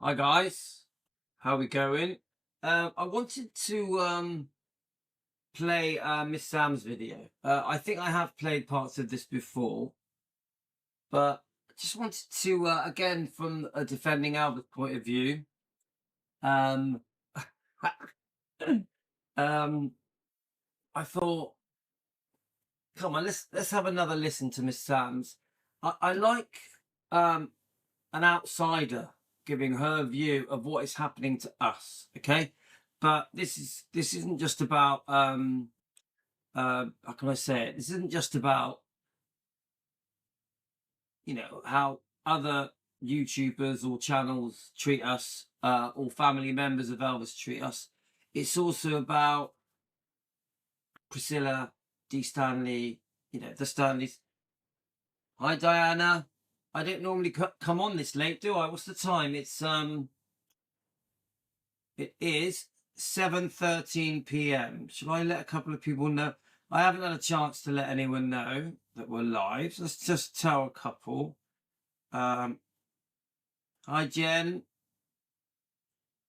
Hi guys, how we going? I wanted to play Miss Sam's video. I think I have played parts of this before, but I just wanted to again from a defending Albert point of view. Um, um, I thought, come on, let's have another listen to Miss Sam's. I like um an outsider giving her view of what is happening to us, okay? But this isn't just about how can I say it? This isn't just about, how other YouTubers or channels treat us, or family members of Elvis treat us. It's also about Priscilla, Stanley, the Stanleys. Hi Diana. I don't normally come on this late, do I? What's the time? It is 7:13 p.m. Should I let a couple of people know? I haven't had a chance to let anyone know that we're live. So let's just tell a couple. Hi Jen.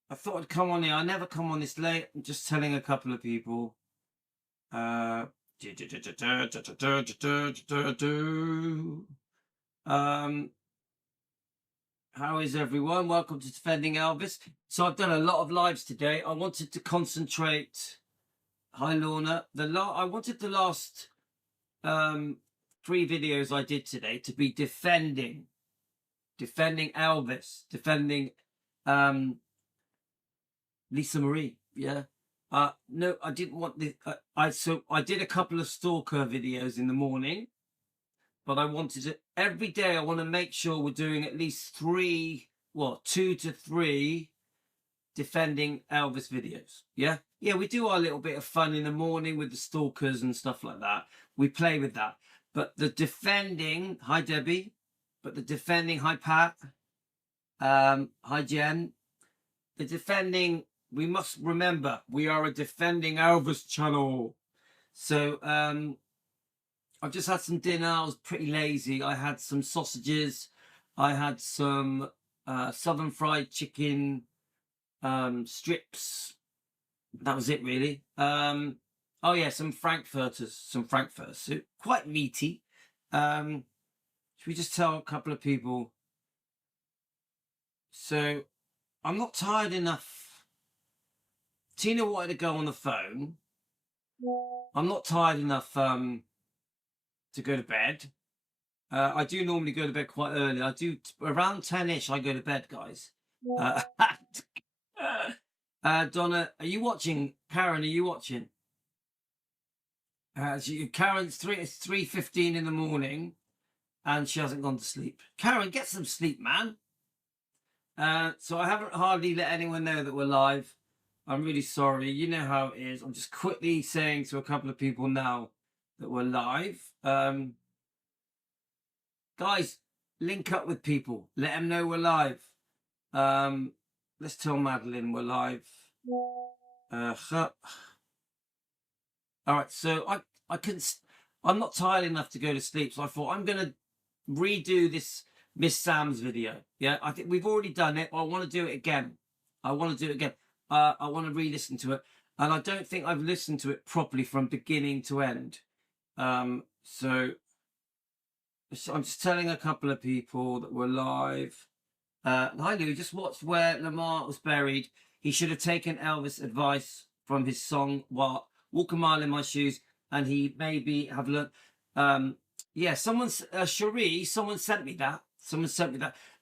I thought I'd come on here. I never come on this late. I'm just telling a couple of people. Um, how is everyone? Welcome to Defending Elvis. So I've done a lot of lives today. I wanted to concentrate. Hi Lorna. I wanted the last 3 videos I did today to be defending Elvis, defending Lisa Marie. Yeah. No, I didn't want this. I did a couple of stalker videos in the morning, but I wanted to every day. I want to make sure we're doing at least 2 to 3 defending Elvis videos. Yeah. Yeah, we do our little bit of fun in the morning with the stalkers and stuff like that. We play with that. But the defending, hi Debbie. But the defending, hi Pat. Hi Jen. The defending, we must remember we are a defending Elvis channel. So I've just had some dinner. I was pretty lazy. I had some sausages. I had some southern fried chicken strips. That was it really. Oh yeah, some frankfurters, so quite meaty. Should we just tell a couple of people? So I'm not tired enough. Tina wanted to go on the phone. I'm not tired enough to go to bed. I do normally go to bed quite early. I do around 10ish. I go to bed, guys. Donna, are you watching? Karen, are you watching? Karen's it's 3:15 in the morning, and she hasn't gone to sleep. Karen, get some sleep, man. So I haven't hardly let anyone know that we're live. I'm really sorry. You know how it is. I'm just quickly saying to a couple of people now that we're live. Guys, link up with people. Let them know we're live. Let's tell Madeline we're live. All right, so I'm not tired enough to go to sleep, so I thought I'm gonna redo this Miss Sam's video. Yeah, I think we've already done it, but I want to do it again. I want to do it again. I want to re-listen to it, and I don't think I've listened to it properly from beginning to end. So I'm just telling a couple of people that we're live. Hi Lou, just watched where Lamar was buried. He should have taken Elvis' advice from his song "Walk a Mile in My Shoes," and he maybe have learned. Yeah, Cherie, someone sent me that. Someone sent me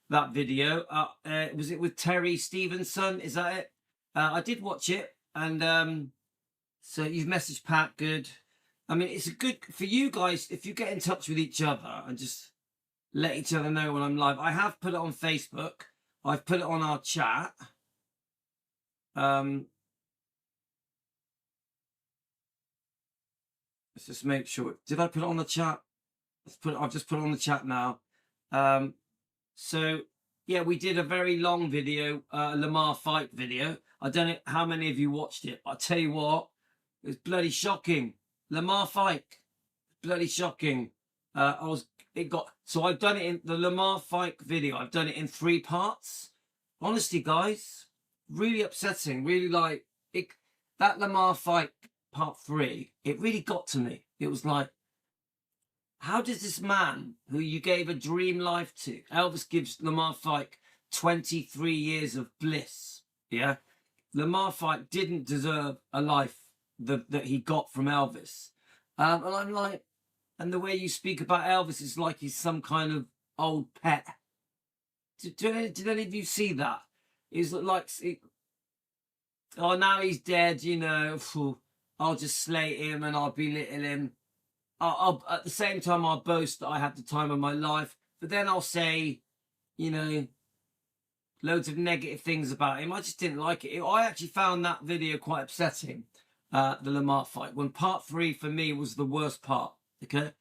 that video. Was it with Terry Stevenson? Is that it? I did watch it, and so you've messaged Pat. Good. I mean, it's a good for you guys if you get in touch with each other and just let each other know when I'm live. I have put it on Facebook. I've put it on our chat. Let's just make sure. Did I put it on the chat? I've just put it on the chat now. So yeah, we did a very long video, Lamar fight video. I don't know how many of you watched it. I'll tell you what, it was bloody shocking. Lamar fight, bloody shocking. So I've done it in the Lamar fight video. I've done it in 3 parts. honestly, guys, really upsetting. Really like it. That Lamar fight part 3. It really got to me. It was like, how does this man who you gave a dream life to, Elvis gives Lamar Fike 23 years of bliss, yeah? Lamar Fike didn't deserve a life that he got from Elvis. And I'm like, and the way you speak about Elvis is like he's some kind of old pet. Did any of you see that? He's like, oh, now he's dead, you know, I'll just slate him and I'll belittle him. I'll at the same time I'll boast that I had the time of my life, but then I'll say, you know, loads of negative things about him. I just didn't like it. I actually found that video quite upsetting, the Lamar fight, when part 3 for me was the worst part. Okay,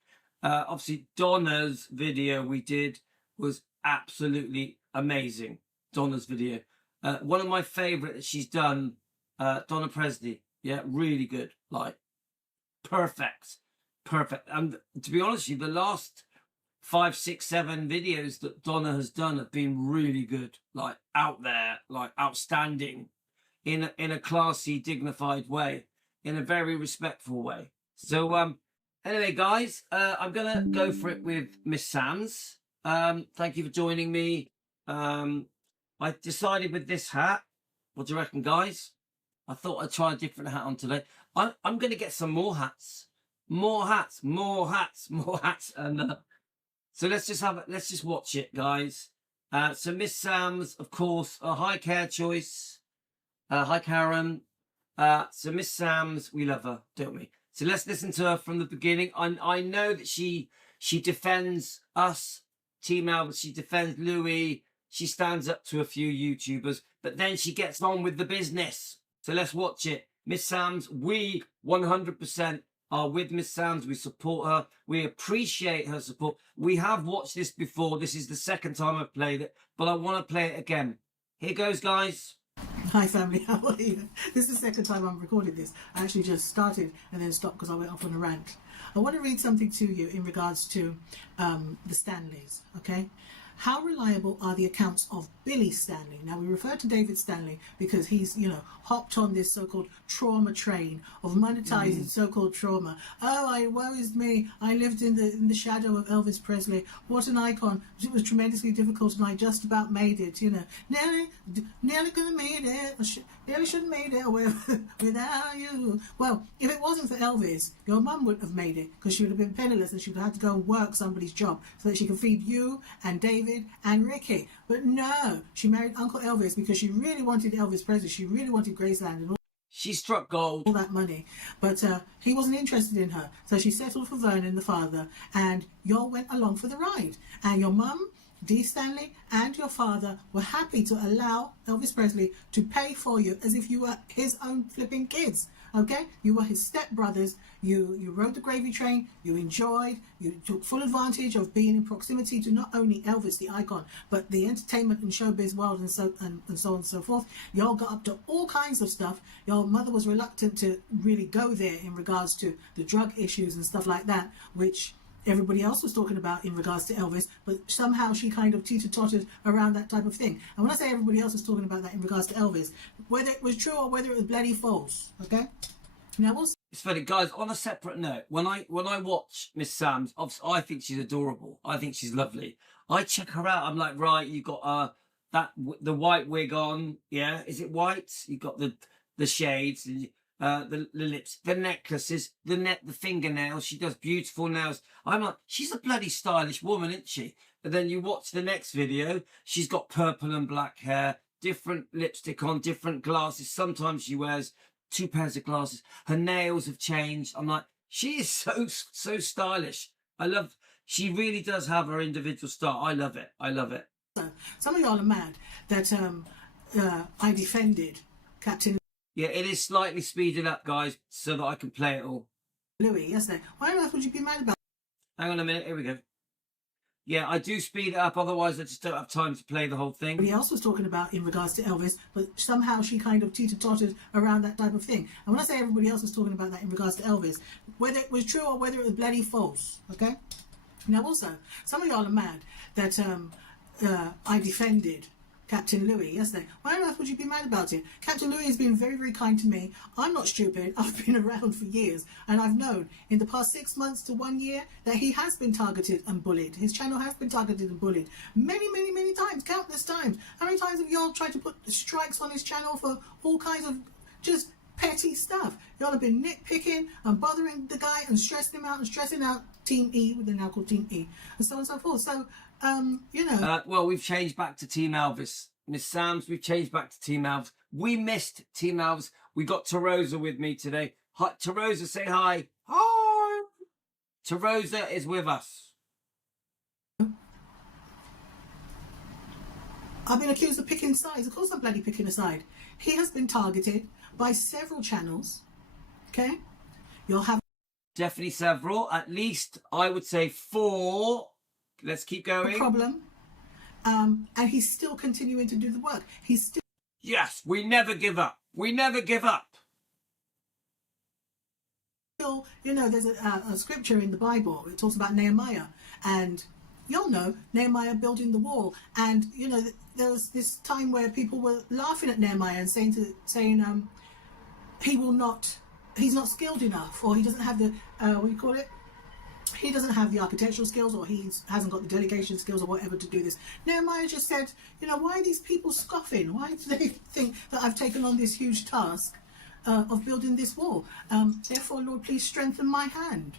obviously Donna's video we did was absolutely amazing. Donna's video, one of my favourite that she's done, Donna Presley. Yeah, really good, like perfect. And to be honest with you, the last 5, 6, 7 videos that Donna has done have been really good, like out there, like outstanding, in a classy, dignified way, in a very respectful way. So anyway, guys, I'm gonna go for it with Miss Sam's. Thank you for joining me. I decided with this hat. What do you reckon, guys? I thought I'd try a different hat on today. I'm gonna get some more hats. More hats. And so let's just watch it, guys. So Miss Sam's, of course, a high care choice. Hi, Karen. So Miss Sam's, we love her, don't we? So let's listen to her from the beginning. I know that she defends us, Team Elvis. She defends Louis. She stands up to a few YouTubers, but then she gets on with the business. So let's watch it. Miss Sam's, we 100% are with Miss Sam's. We support her. We appreciate her support. We have watched this before. This is the second time I've played it, but I want to play it again. Here goes, guys. Hi family, how are you? This is the second time I'm recording this. I actually just started and then stopped because I went off on a rant. I want to read something to you in regards to the Stanleys, okay? How reliable are the accounts of Billy Stanley? Now, we refer to David Stanley because he's, you know, hopped on this so-called trauma train of monetizing so-called trauma. Oh, woe is me. I lived in the shadow of Elvis Presley. What an icon. It was tremendously difficult and I just about made it, you know. Nearly could have made it. Nearly should have made it or whatever without you. Well, if it wasn't for Elvis, your mum wouldn't have made it because she would have been penniless and she would have had to go and work somebody's job so that she could feed you and David and Ricky. But no, she married Uncle Elvis because she really wanted Elvis Presley. She really wanted Graceland and all. She struck gold. All that money. But he wasn't interested in her. So she settled for Vernon, the father, and y'all went along for the ride. And your mum, Dee Stanley, and your father were happy to allow Elvis Presley to pay for you as if you were his own flipping kids. Okay, you were his stepbrothers. You rode the gravy train. You enjoyed. You took full advantage of being in proximity to not only Elvis, the icon, but the entertainment and showbiz world, and so on and so forth. Y'all got up to all kinds of stuff. Your mother was reluctant to really go there in regards to the drug issues and stuff like that, which everybody else was talking about in regards to Elvis, but somehow she kind of teeter-tottered around that type of thing. And when I say everybody else was talking about that in regards to Elvis, whether it was true or whether it was bloody false, okay? Now we'll see. It's funny, guys, on a separate note, when I watch Miss Sam's, obviously, I think she's adorable. I think she's lovely. I check her out. I'm like, right, you got the white wig on, yeah? Is it white? You got the shades, the lips, the necklaces, the fingernails. She does beautiful nails. I'm like, she's a bloody stylish woman, isn't she? And then you watch the next video, she's got purple and black hair, different lipstick on, different glasses. Sometimes she wears 2 pairs of glasses. Her nails have changed. I'm like, she is so stylish. She really does have her individual style. I love it. Some of y'all are mad that I defended Captain. Yeah, it is slightly speeded up, guys, so that I can play it all. Louis, yesterday. Why on earth would you be mad about? Hang on a minute, here we go. Yeah, I do speed it up, otherwise I just don't have time to play the whole thing. Everybody else was talking about in regards to Elvis, but somehow she kind of teeter-tottered around that type of thing. And when I say everybody else was talking about that in regards to Elvis, whether it was true or whether it was bloody false, okay? Now also, some of y'all are mad that I defended Captain Louis yesterday. Why on earth would you be mad about it? Captain Louis has been very, very kind to me. I'm not stupid. I've been around for years, and I've known in the past 6 months to 1 year that he has been targeted and bullied. His channel has been targeted and bullied many, many, many times, countless times. How many times have y'all tried to put strikes on his channel for all kinds of just petty stuff? Y'all have been nitpicking and bothering the guy and stressing him out and stressing out Team E, they're now called Team E, and so on and so forth. So, you know. Well, we've changed back to Team Elvis. Miss Sams, we've changed back to Team Elvis. We missed Team Elvis. We got Tarosa with me today. Hi, Tarosa, say hi. Hi. Tarosa is with us. I've been accused of picking sides. Of course I'm bloody picking a side. He has been targeted by several channels. Okay? You'll have... Definitely several. At least, I would say 4. Let's keep going. Problem. And he's still continuing to do the work. He's still... Yes, we never give up. We never give up. You know, there's a scripture in the Bible. It talks about Nehemiah. And you'll know, Nehemiah building the wall. And, you know, there was this time where people were laughing at Nehemiah and saying he's not skilled enough, or he doesn't have the, what do you call it? He doesn't have the architectural skills, or he hasn't got the delegation skills or whatever to do this. Nehemiah just said, you know, why are these people scoffing? Why do they think that I've taken on this huge task of building this wall? Therefore, Lord, please strengthen my hand.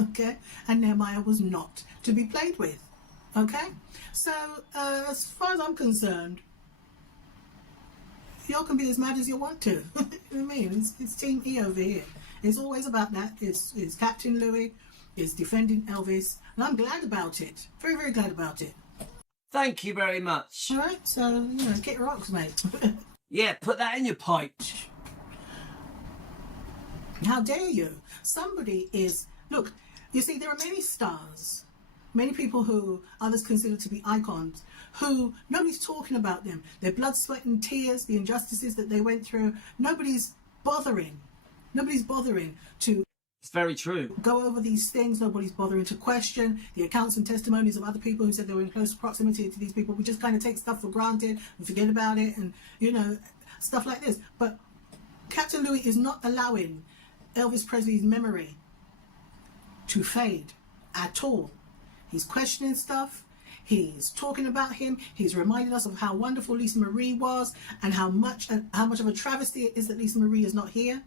Okay? And Nehemiah was not to be played with. Okay? So, as far as I'm concerned, y'all can be as mad as you want to. You know what I mean? It's Team E over here. It's always about that. It's Captain Louis. It's defending Elvis. And I'm glad about it. Very, very glad about it. Thank you very much. All right? So, you know, get rocks, mate. Yeah, put that in your pipe. How dare you? Somebody is... Look, you see, there are many stars, many people who others consider to be icons, who nobody's talking about them. Their blood, sweat and tears, the injustices that they went through, nobody's bothering. Nobody's bothering to... It's very true. Go over these things. Nobody's bothering to question the accounts and testimonies of other people who said they were in close proximity to these people. We just kind of take stuff for granted and forget about it, and, you know, stuff like this. But Captain Louis is not allowing Elvis Presley's memory to fade at all. He's questioning stuff. He's talking about him. He's reminded us of how wonderful Lisa Marie was, and how much of a travesty it is that Lisa Marie is not here.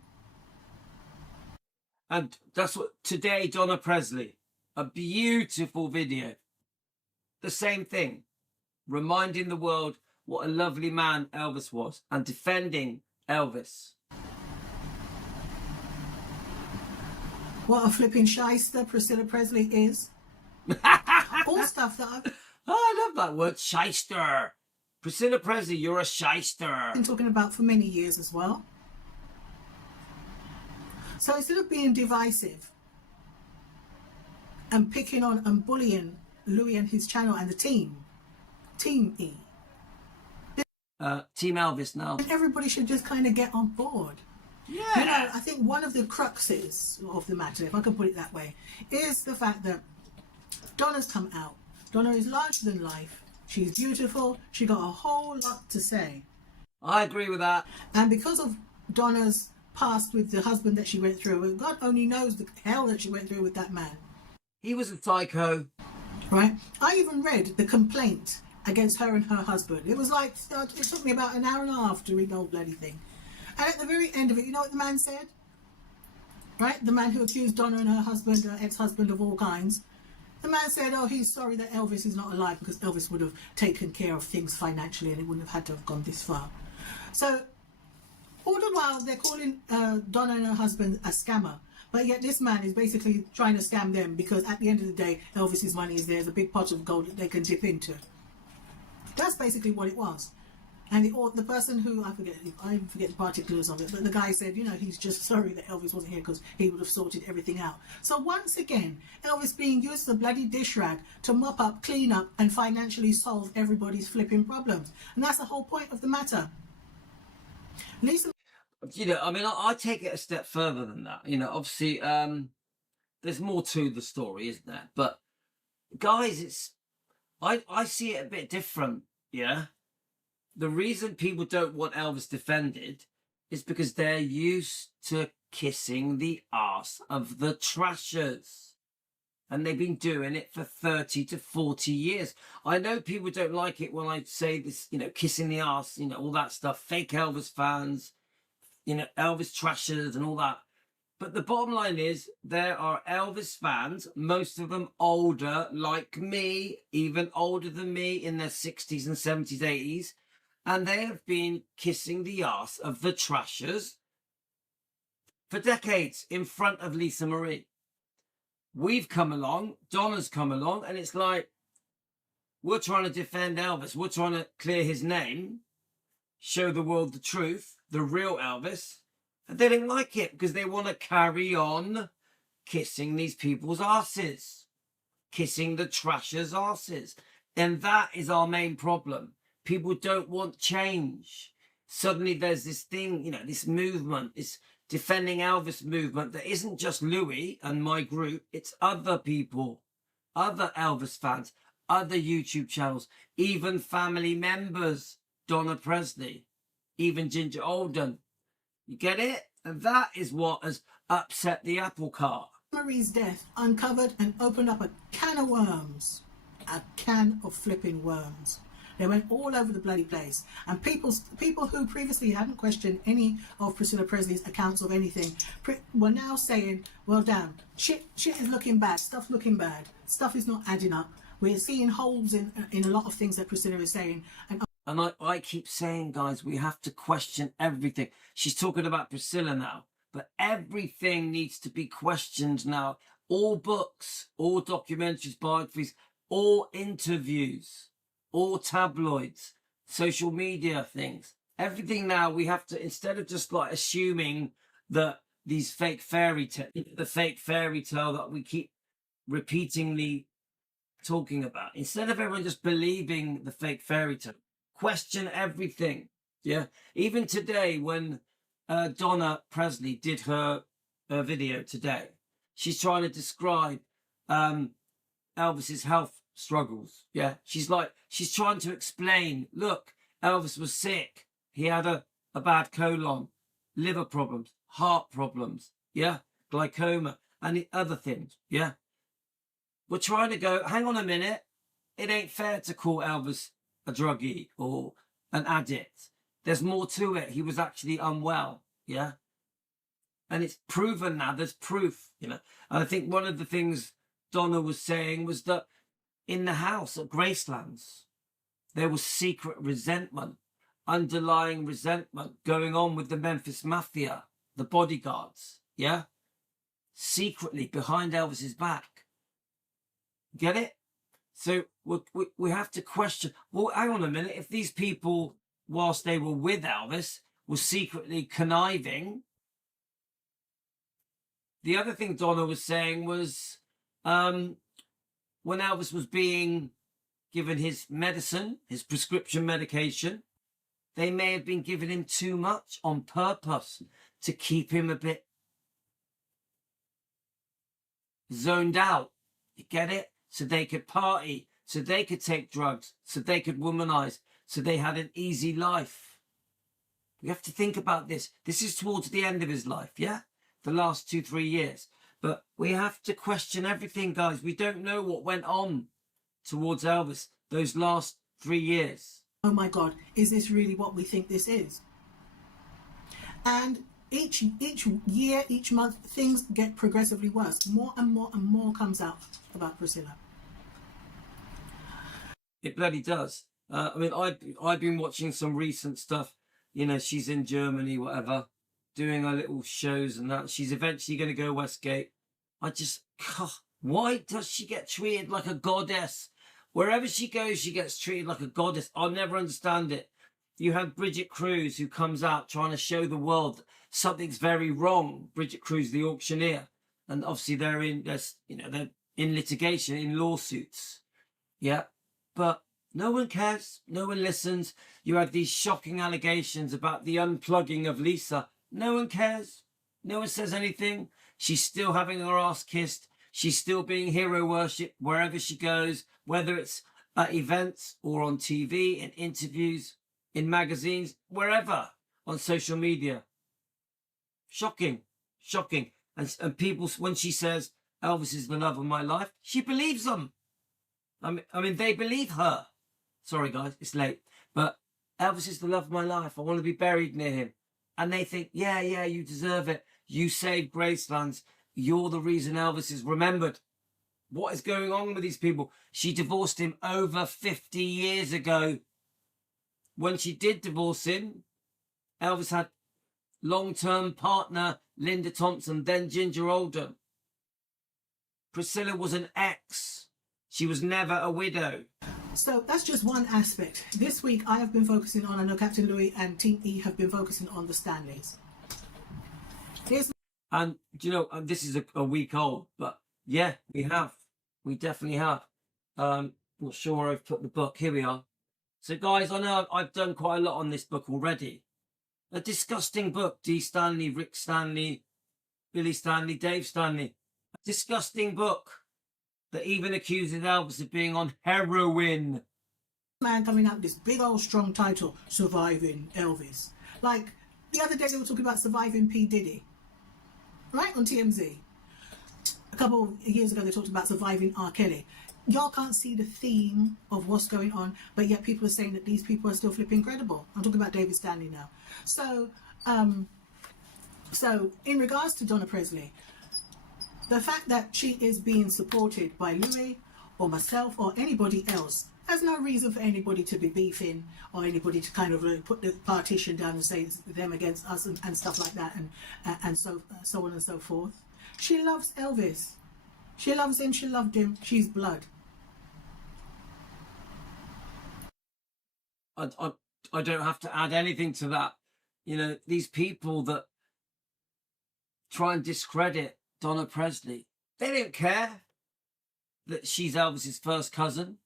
And that's what today, Donna Presley, a beautiful video. The same thing, reminding the world what a lovely man Elvis was and defending Elvis. What a flipping shyster Priscilla Presley is. All stuff that I've Oh, I love that word, shyster. Priscilla Presley, you're a shyster. been talking about for many years as well. So instead of being divisive and picking on and bullying Louis and his channel and the Team E, Team Elvis now. everybody should just kind of get on board. Yeah. You know, I think one of the cruxes of the matter, if I can put it that way, is the fact that Donna's come out. Donna is larger than life. She's beautiful. She got a whole lot to say. I agree with that. And because of Donna's past with the husband that she went through, and God only knows the hell that she went through with that man. He was a psycho. Right? I even read the complaint against her and her husband. It was like, it took me about an hour and a half to read the whole bloody thing. And at the very end of it, you know what the man said? Right? The man who accused Donna and her husband, her ex-husband, of all kinds. The man said, oh, he's sorry that Elvis is not alive, because Elvis would have taken care of things financially and it wouldn't have had to have gone this far. So, all the while, they're calling Donna and her husband a scammer. But yet this man is basically trying to scam them, because at the end of the day, Elvis's money is there. There's a big pot of gold that they can dip into. That's basically what it was. And the person who, I forget the particulars of it, but the guy said, you know, he's just sorry that Elvis wasn't here because he would have sorted everything out. So once again, Elvis being used as a bloody dish rag to mop up, clean up, and financially solve everybody's flipping problems. And that's the whole point of the matter. Lisa... You know, I mean, I take it a step further than that. You know, obviously, there's more to the story, isn't there? But guys, I see it a bit different. yeah, the reason people don't want Elvis defended is because they're used to kissing the arse of the trashers. And they've been doing it for 30 to 40 years. I know people don't like it when I say this, you know, kissing the arse, you know, all that stuff, fake Elvis fans, you know, Elvis trashers and all that. But the bottom line is there are Elvis fans, most of them older, like me, even older than me, in their 60s and 70s, 80s. And they have been kissing the arse of the trashers for decades in front of Lisa Marie. We've come along, Donna's come along, and it's like, we're trying to defend Elvis. We're trying to clear his name, show the world the truth, the real Elvis. And they didn't like it because they want to carry on kissing these people's asses, kissing the trashers' asses. And that is our main problem. People don't want change. Suddenly there's this thing, you know, this movement, this defending Elvis movement that isn't just Louis and my group, it's other people, other Elvis fans, other YouTube channels, even family members, Donna Presley, even Ginger Alden. You get it? And that is what has upset the apple cart. Marie's death uncovered and opened up a can of worms. A can of flipping worms. They went all over the bloody place. And people who previously hadn't questioned any of Priscilla Presley's accounts of anything were now saying, well, damn, shit is looking bad. Stuff's looking bad. Stuff is not adding up. We're seeing holes in a lot of things that Priscilla is saying. And I keep saying, guys, we have to question everything. She's talking about Priscilla now, but everything needs to be questioned now. All books, all documentaries, biographies, all interviews, all tabloids, social media things. Everything now we have to, instead of just like assuming that these fake fairy tale, the fake fairy tale that we keep repeatedly talking about, instead of everyone just believing the fake fairy tale, question everything. Yeah. Even today, when Donna Presley did her video today, she's trying to describe Elvis's health struggles. Yeah. She's trying to explain, look, Elvis was sick. He had a bad colon, liver problems, heart problems. Yeah. Glaucoma and the other things. Yeah. We're trying to go, hang on a minute. It ain't fair to call Elvis a druggie or an addict. There's more to it. He was actually unwell. Yeah. And it's proven now. There's proof, you know. And I think one of the things Donna was saying was that in the house at Gracelands, there was secret resentment, underlying resentment going on with the Memphis Mafia, the bodyguards. Yeah. Secretly behind Elvis's back. Get it? So we have to question, well, hang on a minute. If these people, whilst they were with Elvis, were secretly conniving. The other thing Donna was saying was when Elvis was being given his medicine, his prescription medication, they may have been giving him too much on purpose to keep him a bit zoned out. You get it? So they could party, so they could take drugs, so they could womanize, so they had an easy life. We have to think about this. This is towards the end of his life, yeah? The last 2-3 years. But we have to question everything, guys. We don't know what went on towards Elvis those last 3 years. Oh my God, is this really what we think this is? And each year, each month, things get progressively worse. More and more and more comes out about Priscilla. It bloody does. I mean, I've been watching some recent stuff. You know, she's in Germany, whatever, doing her little shows and that. She's eventually going to go Westgate. Why does she get treated like a goddess? Wherever she goes, she gets treated like a goddess. I'll never understand it. You have Bridget Cruz who comes out trying to show the world something's very wrong. Bridget Cruz, the auctioneer. And obviously they're in litigation, in lawsuits. Yeah. But no one cares. No one listens. You have these shocking allegations about the unplugging of Lisa. No one cares. No one says anything. She's still having her ass kissed. She's still being hero worshipped wherever she goes, whether it's at events or on TV, in interviews, in magazines, wherever, on social media. Shocking, shocking. And people, when she says Elvis is the love of my life, she believes them. I mean, they believe her. Sorry, guys, it's late. But Elvis is the love of my life. I want to be buried near him. And they think, yeah, you deserve it. You saved Gracelands. You're the reason Elvis is remembered. What is going on with these people? She divorced him over 50 years ago. When she did divorce him, Elvis had long-term partner Linda Thompson, then Ginger Oldham. Priscilla was an ex. She was never a widow. So that's just one aspect. This week I have been focusing on, I know Captain Louis and Team E have been focusing on the Stanleys. And, you know, this is a week old, but yeah, we have. We definitely have. Not sure where I've put the book. Here we are. So, guys, I know I've done quite a lot on this book already. A disgusting book. D. Stanley, Rick Stanley, Billy Stanley, Dave Stanley. A disgusting book that even accuses Elvis of being on heroin. Man coming out with this big old strong title, Surviving Elvis. Like, the other day they were talking about Surviving P. Diddy. Right? On TMZ. A couple of years ago they talked about Surviving R. Kelly. Y'all can't see the theme of what's going on, but yet people are saying that these people are still flipping credible. I'm talking about David Stanley now. So in regards to Donna Presley, the fact that she is being supported by Louis or myself or anybody else has no reason for anybody to be beefing or anybody to kind of put the partition down and say it's them against us and stuff like that and so on and so forth. She loves Elvis. She loves him. She loved him. She's blood. I don't have to add anything to that. You know, these people that try and discredit Donna Presley, they don't care that she's Elvis's first cousin.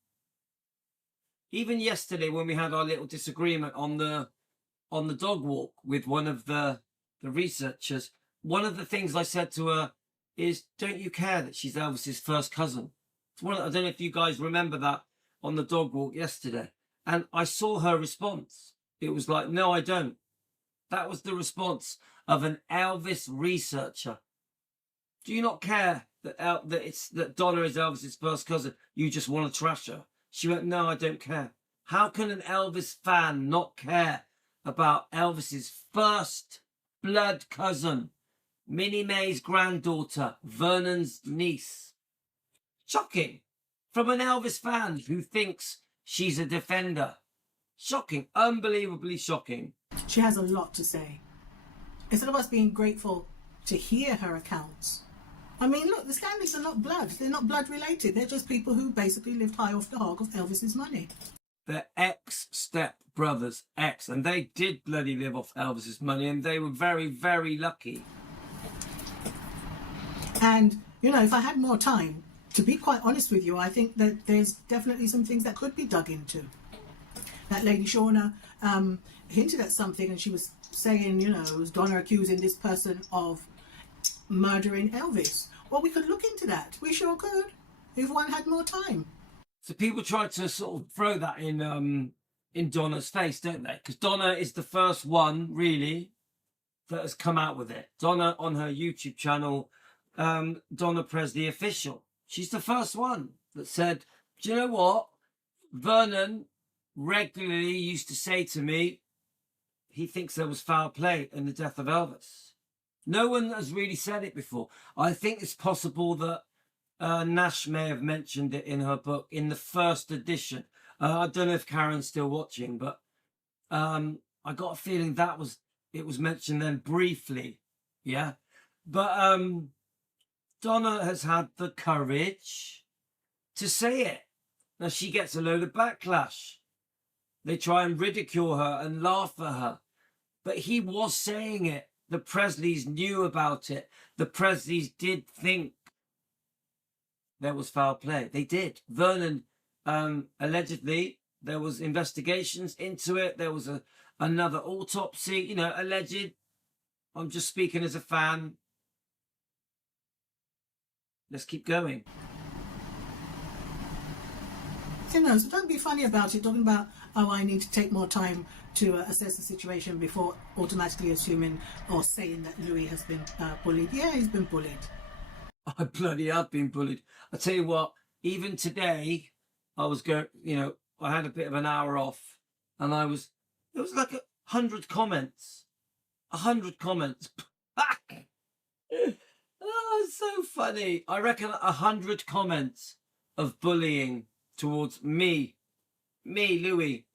Even yesterday when we had our little disagreement on the dog walk with one of the researchers, one of the things I said to her is, don't you care that she's Elvis's first cousin? I don't know if you guys remember that on the dog walk yesterday. And I saw her response. It was like, no, I don't. That was the response of an Elvis researcher. Do you not care that Donna is Elvis's first cousin? You just want to trash her. She went, no, I don't care. How can an Elvis fan not care about Elvis's first blood cousin, Minnie Mae's granddaughter, Vernon's niece? Shocking. From an Elvis fan who thinks she's a defender. Shocking. Unbelievably shocking. She has a lot to say. Instead of us being grateful to hear her accounts. I mean, look, the Stanleys are not blood. They're not blood related. They're just people who basically lived high off the hog of Elvis's money. They're ex-step brothers, and they did bloody live off Elvis's money, and they were very, very lucky. And, you know, if I had more time, to be quite honest with you, I think that there's definitely some things that could be dug into. That lady Shauna hinted at something, and she was saying, you know, was Donna accusing this person of murdering Elvis? Well, we could look into that. We sure could, if one had more time. So people try to sort of throw that in Donna's face, don't they? Because Donna is the first one, really, that has come out with it. Donna on her YouTube channel, Donna Presley Official. She's the first one that said, do you know what? Vernon regularly used to say to me, he thinks there was foul play in the death of Elvis. No one has really said it before. I think it's possible that Nash may have mentioned it in her book in the first edition. I don't know if Karen's still watching, but I got a feeling it was mentioned then briefly. Yeah. But Donna has had the courage to say it. Now she gets a load of backlash. They try and ridicule her and laugh at her. But he was saying it. The Presleys knew about it. The Presleys did think there was foul play. They did. Vernon, allegedly, there was investigations into it. There was another autopsy, you know, alleged. I'm just speaking as a fan. Let's keep going. You know, so don't be funny about it, talking about, oh, I need to take more time to assess the situation before automatically assuming or saying that Louis has been bullied. Yeah, he's been bullied. I bloody have been bullied. I tell you what, even today, I was going, I had a bit of an hour off, and it was like 100 comments. 100 comments. Oh, it's so funny. I reckon 100 comments of bullying towards me, Louis,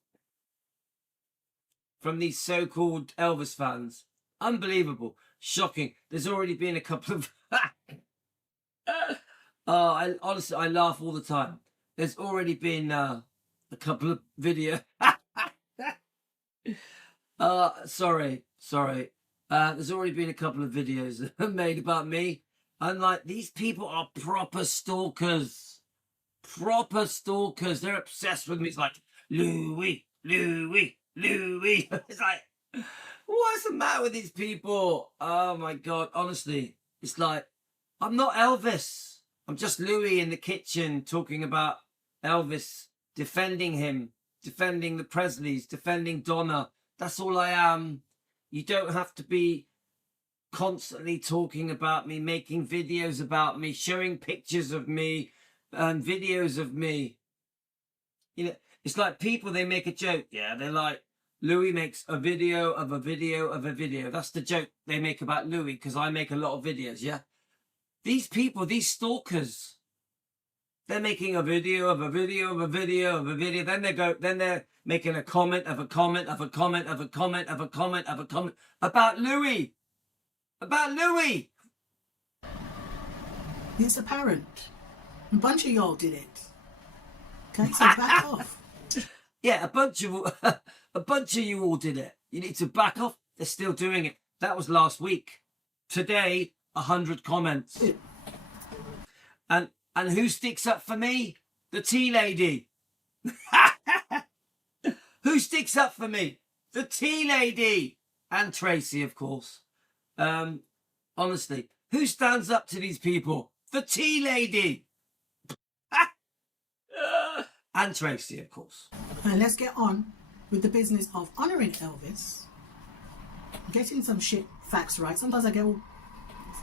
from these so-called Elvis fans. Unbelievable. Shocking. There's already been a couple of... honestly, I laugh all the time. There's already been a couple of videos. Sorry. There's already been a couple of videos made about me. I'm like, these people are proper stalkers. Proper stalkers. They're obsessed with me. It's like, Louis. It's like, what's the matter with these people? Oh my God. Honestly, it's like, I'm not Elvis. I'm just Louis in the kitchen talking about Elvis, defending him, defending the Presleys, defending Donna. That's all I am. You don't have to be constantly talking about me, making videos about me, showing pictures of me and videos of me. You know, it's like people, they make a joke. Yeah, they're like, Louis makes a video of a video of a video. That's the joke they make about Louis, because I make a lot of videos, yeah? These people, these stalkers, they're making a video of a video of a video of a video. Then they're making a comment of a comment of a comment of a comment of a comment of a comment about Louis. About Louis. It's apparent. A bunch of y'all did it. Okay, so back off. Yeah, a bunch of you all did it. You need to back off. They're still doing it. That was last week. Today, 100 comments. And who sticks up for me? The tea lady. Who sticks up for me? The tea lady. And Tracy, of course. Honestly, who stands up to these people? The tea lady. And Tracy, of course. And let's get on with the business of honouring Elvis. Getting some shit facts right. Sometimes I get all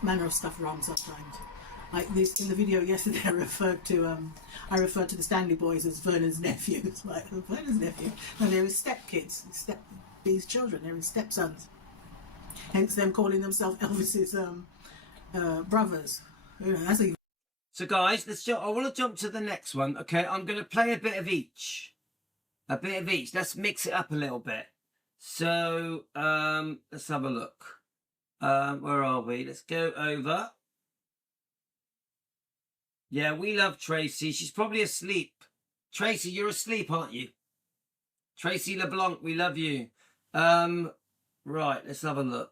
manner of stuff wrong sometimes. Like this in the video yesterday, I referred to the Stanley boys as Vernon's nephews. Like, Vernon's nephew? No, they're his stepkids. These children, they're his stepsons. Hence them calling themselves Elvis's brothers. You know, that's a... So guys, I want to jump to the next one. Okay, I'm going to play a bit of each. Let's mix it up a little bit. So let's have a look. Where are we? Let's go over. Yeah, we love Tracy. She's probably asleep. Tracy, you're asleep, aren't you? Tracy LeBlanc, we love you. Right, let's have a look.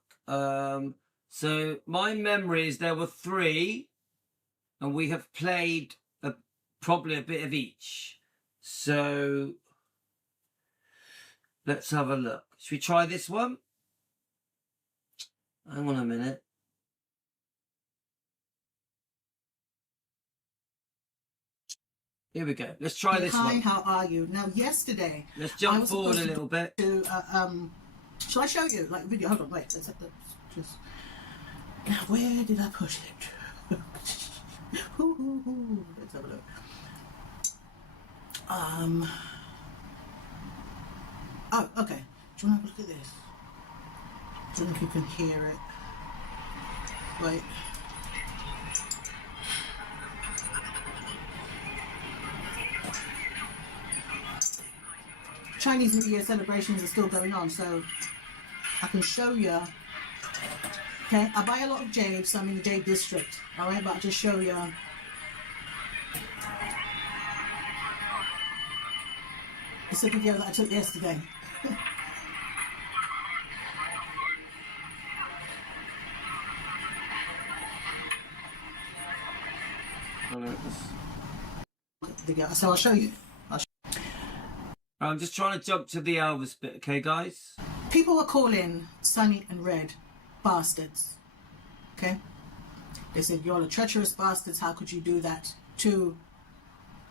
So my memory is there were 3, and we have played probably a bit of each. So let's have a look. Should we try this one? Hang on a minute. Here we go. Let's try this one. Hi, how are you? Now, yesterday... Let's jump forward a little bit. Shall I show you? Like, video? Hold on, wait. Let's just... Now, where did I put it? Let's have a look. Oh, okay. Do you want to look at this? I don't know if you can hear it. Wait. Chinese New Year celebrations are still going on, so I can show you. Okay, I buy a lot of jade, so I'm in the jade district. All right, but I'll just show you. It's a video that I took yesterday. So I'll show you. I'm just trying to jump to the Elvis bit, okay, guys? People were calling Sonny and Red bastards. Okay? They said, you're the treacherous bastards. How could you do that to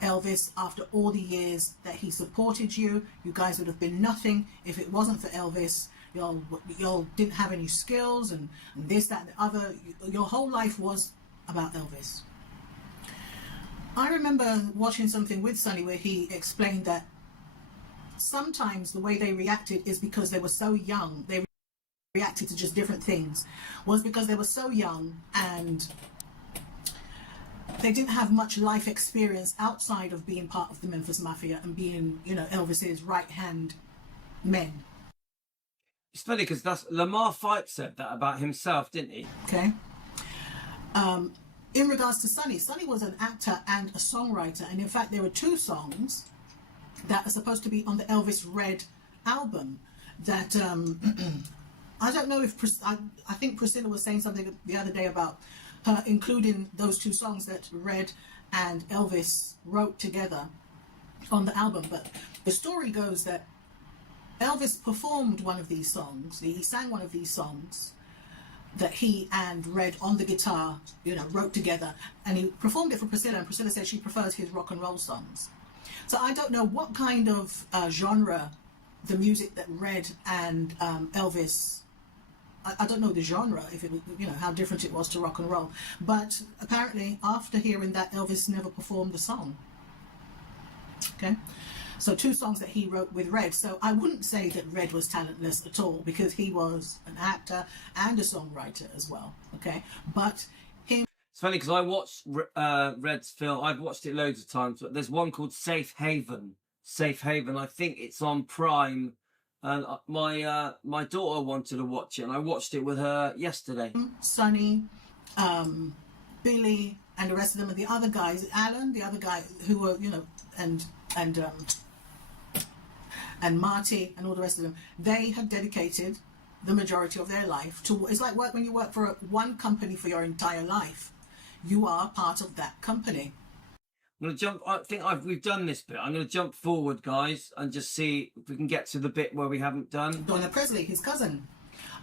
Elvis, after all the years that he supported you. You guys would have been nothing if it wasn't for Elvis. Y'all didn't have any skills and this, that, and the other. Your whole life was about Elvis. I remember watching something with Sonny where he explained that sometimes the way they reacted is because they were so young. They reacted to just different things. Was because they were so young and they didn't have much life experience outside of being part of the Memphis Mafia and being, you know, Elvis's right-hand men. It's funny because that's Lamar Fife said that about himself, didn't he? Okay. In regards to Sonny, Sonny was an actor and a songwriter, and in fact there were 2 songs that are supposed to be on the Elvis Red album that I don't know if I think Priscilla was saying something the other day about her including those 2 songs that Red and Elvis wrote together on the album. But the story goes that Elvis performed one of these songs. He sang one of these songs that he and Red on the guitar, you know, wrote together, and he performed it for Priscilla, and Priscilla said she prefers his rock and roll songs. So I don't know what kind of genre the music that Red and Elvis, I don't know the genre, if it, you know, how different it was to rock and roll, but apparently after hearing that, Elvis never performed the song. Okay. So 2 songs that he wrote with Red. So I wouldn't say that Red was talentless at all, because he was an actor and a songwriter as well. Okay, but him. It's funny because I watched Red's film. I've watched it loads of times, but there's one called Safe Haven. Safe Haven. I think it's on Prime, and my daughter wanted to watch it, and I watched it with her yesterday. Sonny, Billy, and the rest of them, and the other guys, Alan, the other guy who were, you know, and Marty and all the rest of them, they had dedicated the majority of their life to, it's like when you work for one company for your entire life, you are part of that company. I'm going to jump, I think we've done this bit. I'm going to jump forward, guys, and just see if we can get to the bit where we haven't done. Donna Presley, his cousin.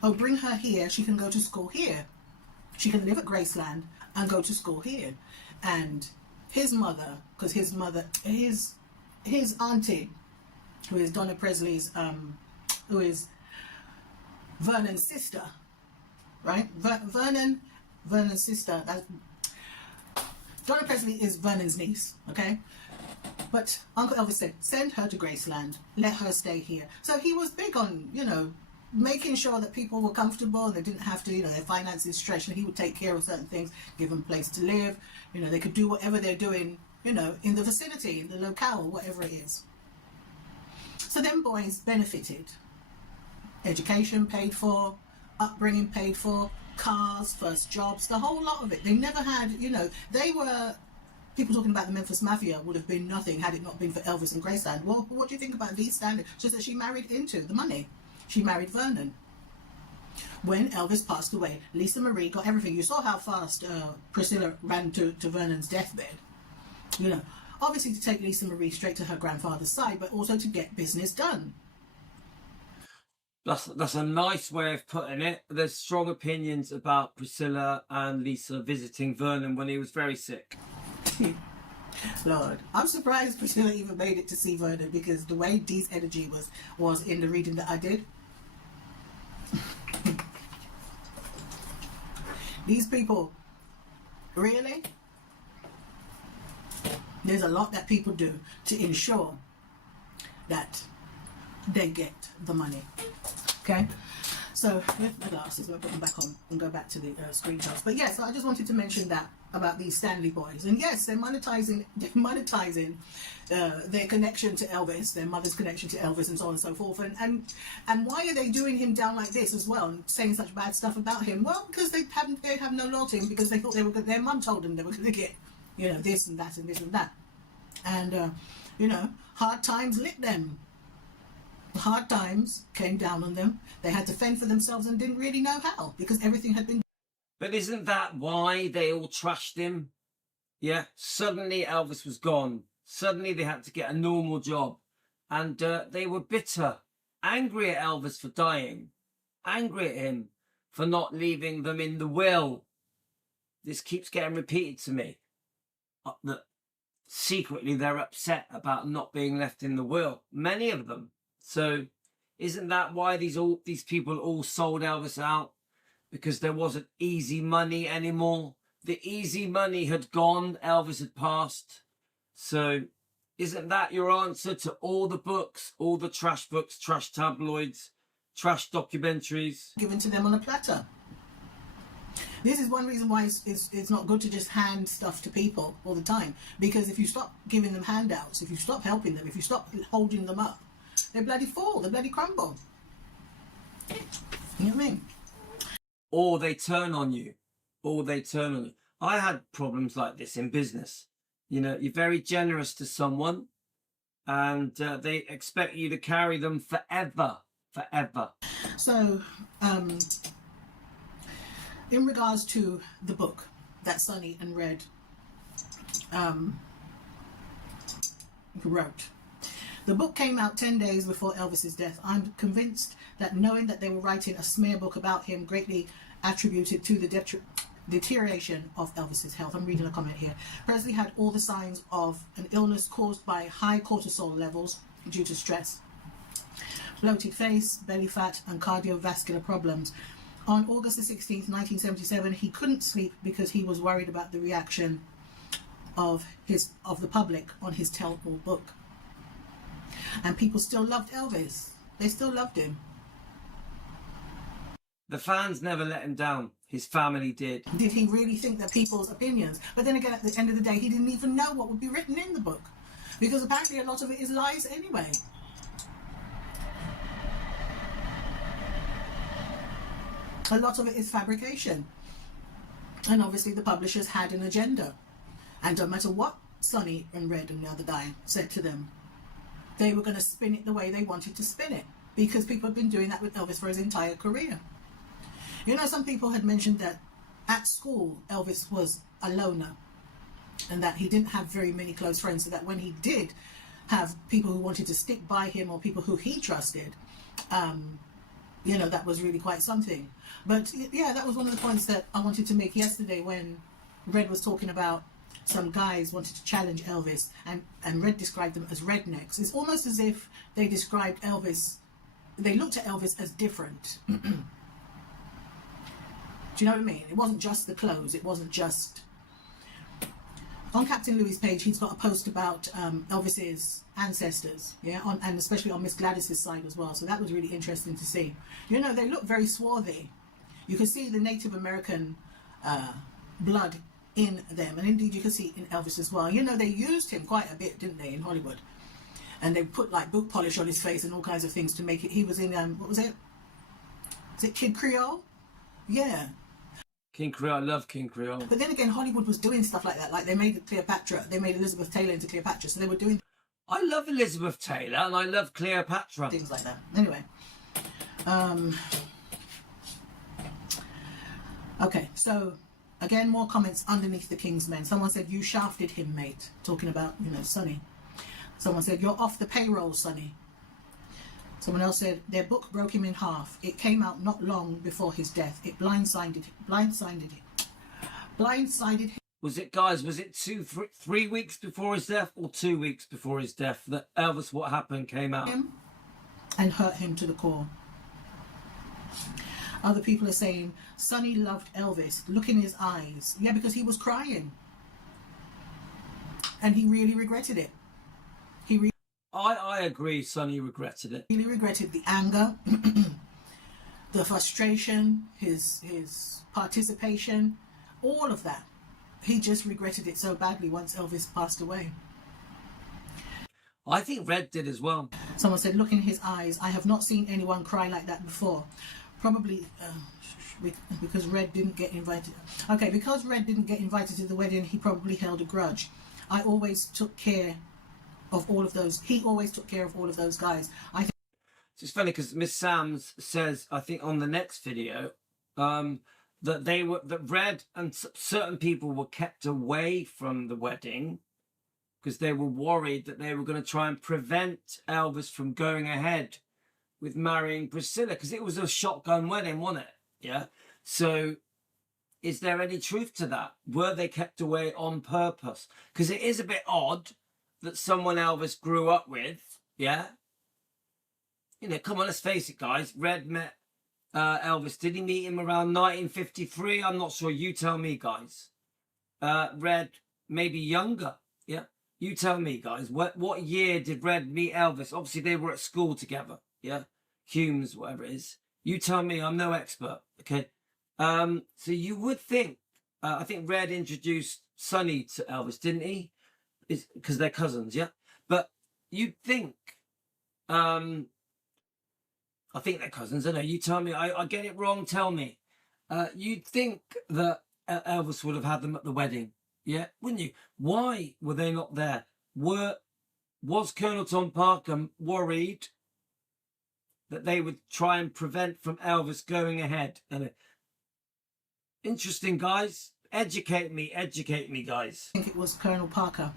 Oh, bring her here, she can go to school here. She can live at Graceland and go to school here. And his mother, because his auntie, who is Donna Presley's, who is Vernon's sister, right? Vernon's sister. Donna Presley is Vernon's niece, okay? But Uncle Elvis said, send her to Graceland, let her stay here. So he was big on, you know, making sure that people were comfortable, they didn't have to, you know, their finances stretched, and he would take care of certain things, give them a place to live, you know, they could do whatever they're doing, you know, in the vicinity, in the locale, whatever it is. So them boys benefited. Education paid for, upbringing paid for, cars, first jobs, the whole lot of it. They never had, you know, they were, people talking about the Memphis Mafia would have been nothing had it not been for Elvis and Graceland. Well, what do you think about Dee Stanley? Just that she married into the money. She married Vernon. When Elvis passed away, Lisa Marie got everything. You saw how fast Priscilla ran to Vernon's deathbed. You know, obviously to take Lisa Marie straight to her grandfather's side, but also to get business done. That's a nice way of putting it. There's strong opinions about Priscilla and Lisa visiting Vernon when he was very sick. Lord, I'm surprised Priscilla even made it to see Vernon, because the way Dee's energy was in the reading that I did. These people, really? There's a lot that people do to ensure that they get the money. Okay? So, with my glasses, we'll put them back on and go back to the screenshots. But yes, I just wanted to mention that about these Stanley boys. And yes, they're monetizing their connection to Elvis, their mother's connection to Elvis, and so on and so forth. And why are they doing him down like this as well, and saying such bad stuff about him? Well, because they have no loyalty, because they thought they were good. Their mum told them they were going to get, you know, this and that and this and that. And, you know, hard times lit them. Hard times came down on them. They had to fend for themselves and didn't really know how, because everything had been. But isn't that why they all trashed him? Yeah, suddenly Elvis was gone. Suddenly they had to get a normal job. And they were bitter, angry at Elvis for dying, angry at him for not leaving them in the will. This keeps getting repeated to me. secretly they're upset about not being left in the will. Many of them. So isn't that why these people all sold Elvis out? Because there wasn't easy money anymore. The easy money had gone. Elvis had passed. So isn't that your answer to all the books, all the trash books, trash tabloids, trash documentaries? Given to them on a platter. This is one reason why it's not good to just hand stuff to people all the time. Because if you stop giving them handouts, if you stop helping them, if you stop holding them up, they bloody fall, they bloody crumble. You know what I mean? Or they turn on you. Or they turn on you. I had problems like this in business. You know, you're very generous to someone and they expect you to carry them forever. So, in regards to the book that Sonny and Red wrote, the book came out 10 days before Elvis's death. I'm convinced that knowing that they were writing a smear book about him greatly attributed to the deterioration of Elvis's health. I'm reading a comment here. Presley had all the signs of an illness caused by high cortisol levels due to stress. Bloated face, belly fat, and cardiovascular problems. On August the 16th, 1977, he couldn't sleep because he was worried about the reaction of the public on his tell-all book. And people still loved Elvis. They still loved him. The fans never let him down. His family did. Did he really think that people's opinions? But then again, at the end of the day, he didn't even know what would be written in the book. Because apparently a lot of it is lies anyway. A lot of it is fabrication. And obviously the publishers had an agenda. And no matter what Sonny and Red and the other guy said to them, they were going to spin it the way they wanted to spin it. Because people have been doing that with Elvis for his entire career. You know, some people had mentioned that at school Elvis was a loner. And that he didn't have very many close friends. So that when he did have people who wanted to stick by him or people who he trusted, you know, that was really quite something. But yeah, that was one of the points that I wanted to make yesterday when Red was talking about some guys wanted to challenge Elvis and Red described them as rednecks. It's almost as if they described Elvis, they looked at Elvis as different. Do you know what I mean? It wasn't just the clothes, it wasn't just... On Captain Louis' page, he's got a post about Elvis's ancestors, yeah, and especially on Miss Gladys's side as well. So that was really interesting to see. You know, they look very swarthy. You can see the Native American blood in them, and indeed you can see in Elvis as well. You know, they used him quite a bit, didn't they, in Hollywood? And they put like boot polish on his face and all kinds of things to make it. He was in what was it? Is it Kid Creole? Yeah. King Creole, I love King Creole. But then again, Hollywood was doing stuff like that. Like they made Cleopatra, they made Elizabeth Taylor into Cleopatra, so they were doing... I love Elizabeth Taylor and I love Cleopatra. Things like that. Anyway. Okay, so again, more comments underneath the King's Men. Someone said, you shafted him, mate. Talking about, you know, Sonny. Someone said, you're off the payroll, Sonny. Someone else said, their book broke him in half. It came out not long before his death. It blindsided him. Was it, guys, was it 3 weeks before his death or 2 weeks before his death that Elvis What Happened came out? And hurt him to the core. Other people are saying, Sonny loved Elvis. Look in his eyes. Yeah, because he was crying. And he really regretted it. I agree, Sonny regretted it. He really regretted the anger, the frustration, his participation, all of that. He just regretted it so badly once Elvis passed away. I think Red did as well. Someone said, look in his eyes. I have not seen anyone cry like that before. Probably because Red didn't get invited. Okay, because Red didn't get invited to the wedding, he probably held a grudge. I always took care of all of those. He always took care of all of those guys. I think it's funny because Miss Sams says, I think on the next video, that Red and certain people were kept away from the wedding because they were worried that they were going to try and prevent Elvis from going ahead with marrying Priscilla, because it was a shotgun wedding, wasn't it? Yeah. So is there any truth to that? Were they kept away on purpose? Because it is a bit odd that someone Elvis grew up with, yeah? You know, come on, let's face it, guys. Red met Elvis. Did he meet him around 1953? I'm not sure. You tell me, guys. Red, maybe younger, yeah? You tell me, guys. What year did Red meet Elvis? Obviously, they were at school together, yeah? Humes, whatever it is. You tell me. I'm no expert, okay? So you would think, I think Red introduced Sonny to Elvis, didn't he? Because they're cousins, yeah? But you'd think, I think they're cousins, I know. You tell me, I get it wrong, tell me. You'd think that Elvis would have had them at the wedding, yeah? Wouldn't you? Why were they not there? Was Colonel Tom Parker worried that they would try and prevent from Elvis going ahead? And interesting, guys. Educate me, guys. I think it was Colonel Parker.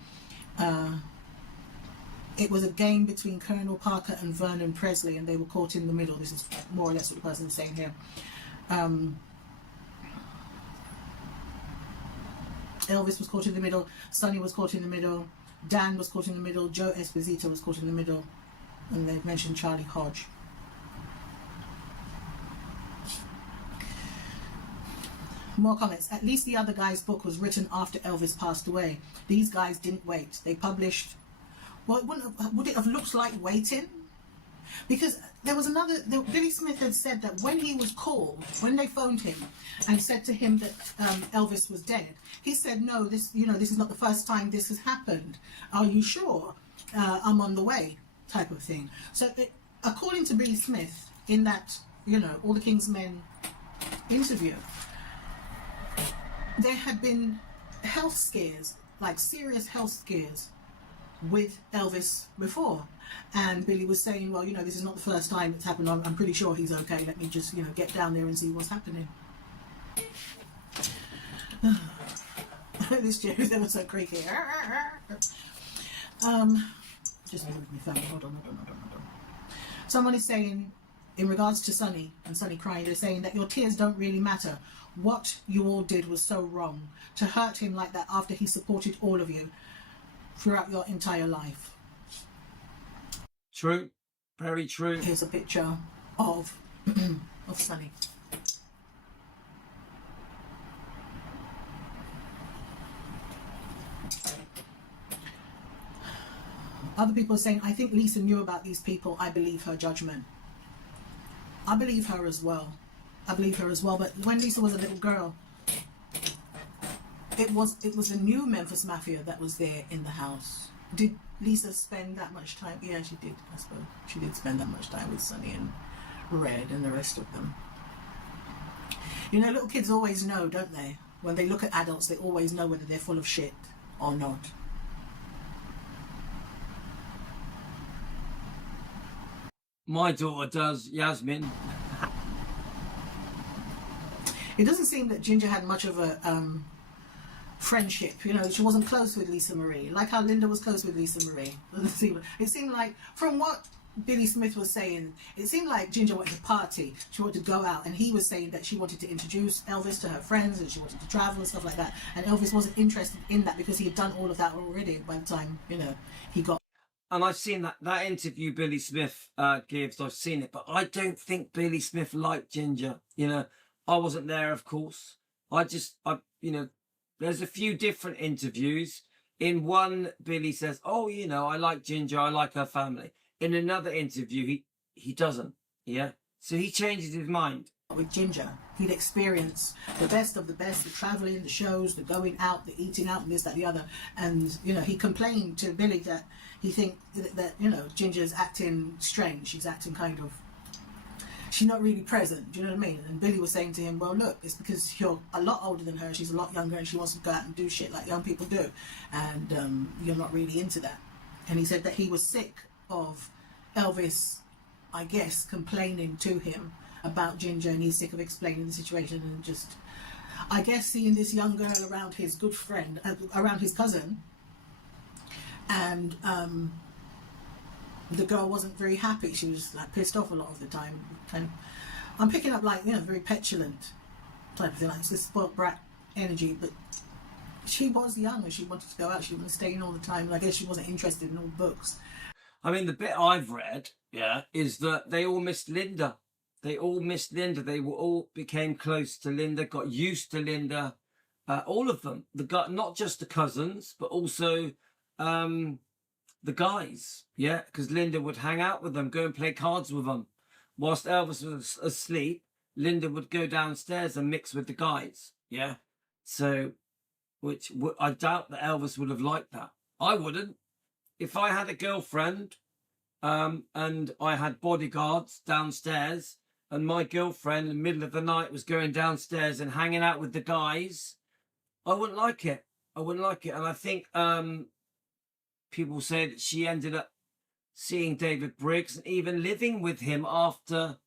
It was a game between Colonel Parker and Vernon Presley, and they were caught in the middle. This is more or less what the person is saying here. Elvis was caught in the middle, Sonny was caught in the middle, Dan was caught in the middle, Joe Esposito was caught in the middle, and they've mentioned Charlie Hodge. More comments. At least the other guy's book was written after Elvis passed away. These guys didn't wait. They published. Well, would it have looked like waiting? Because there was another. Billy Smith had said that when he was called, when they phoned him and said to him that Elvis was dead, he said, "No, this is not the first time this has happened. Are you sure? I'm on the way," type of thing. So, according to Billy Smith, in that All the King's Men interview, there had been health scares, like serious health scares, with Elvis before. And Billy was saying, well, this is not the first time it's happened. I'm pretty sure he's okay. Let me just, get down there and see what's happening. This chair is ever so creaky. Just moved my phone. Hold on. Someone is saying, in regards to Sonny and Sonny crying, they're saying that your tears don't really matter. What you all did was so wrong. To hurt him like that after he supported all of you throughout your entire life. True. Very true. Here's a picture of Sonny. Other people are saying, I think Lisa knew about these people. I believe her judgment. I believe her as well. But when Lisa was a little girl, it was the new Memphis Mafia that was there in the house. Did Lisa spend that much time? Yeah, she did, I suppose. She did spend that much time with Sonny and Red and the rest of them. Little kids always know, don't they? When they look at adults, they always know whether they're full of shit or not. My daughter does, Yasmin. It doesn't seem that Ginger had much of a friendship. She wasn't close with Lisa Marie, like how Linda was close with Lisa Marie. It seemed like, from what Billy Smith was saying, it seemed like Ginger wanted to party. She wanted to go out, and he was saying that she wanted to introduce Elvis to her friends, and she wanted to travel and stuff like that. And Elvis wasn't interested in that because he had done all of that already by the time he got. And I've seen that interview Billy Smith gives. I've seen it, but I don't think Billy Smith liked Ginger. I wasn't there, of course. There's a few different interviews. In one, Billy says, "Oh, I like Ginger. I like her family." In another interview, he doesn't. Yeah, so he changes his mind. With Ginger, he'd experienced the best of the best, the traveling, the shows, the going out, the eating out, and this, that, the other. And he complained to Billy that he thinks that Ginger's acting strange. She's acting kind of. She's not really present, do you know what I mean? And Billy was saying to him, well, look, it's because you're a lot older than her, she's a lot younger, and she wants to go out and do shit like young people do, and you're not really into that. And he said that he was sick of Elvis, I guess, complaining to him about Ginger, and he's sick of explaining the situation, and just, I guess, seeing this young girl around his good friend, around his cousin, and the girl wasn't very happy. She was like pissed off a lot of the time. I'm picking up very petulant, type of thing, like this spoiled brat energy. But she was young and she wanted to go out. She wanted to stay in all the time. And I guess she wasn't interested in all books. I mean, the bit I've read, yeah, is that they all missed Linda. They all missed Linda. They were all became close to Linda, got used to Linda. All of them. Not just the cousins, but also the guys. Yeah, because Linda would hang out with them, go and play cards with them. Whilst Elvis was asleep, Linda would go downstairs and mix with the guys. Yeah, so I doubt that Elvis would have liked that. I wouldn't. If I had a girlfriend and I had bodyguards downstairs and my girlfriend in the middle of the night was going downstairs and hanging out with the guys, I wouldn't like it. I wouldn't like it. And I think people say that she ended up seeing David Briggs and even living with him after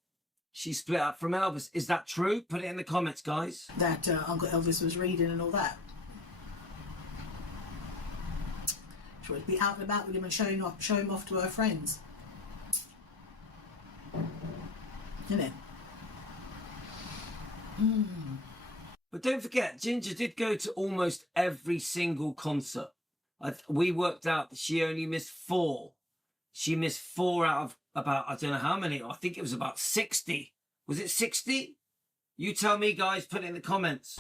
she split up from Elvis. Is that true? Put it in the comments, guys. That Uncle Elvis was reading and all that. She would be out and about with him and show him off to her friends. Isn't it? But don't forget, Ginger did go to almost every single concert. We worked out that she only missed 4. She missed 4 out of about, I don't know how many. I think it was about 60. Was it 60? You tell me, guys. Put it in the comments.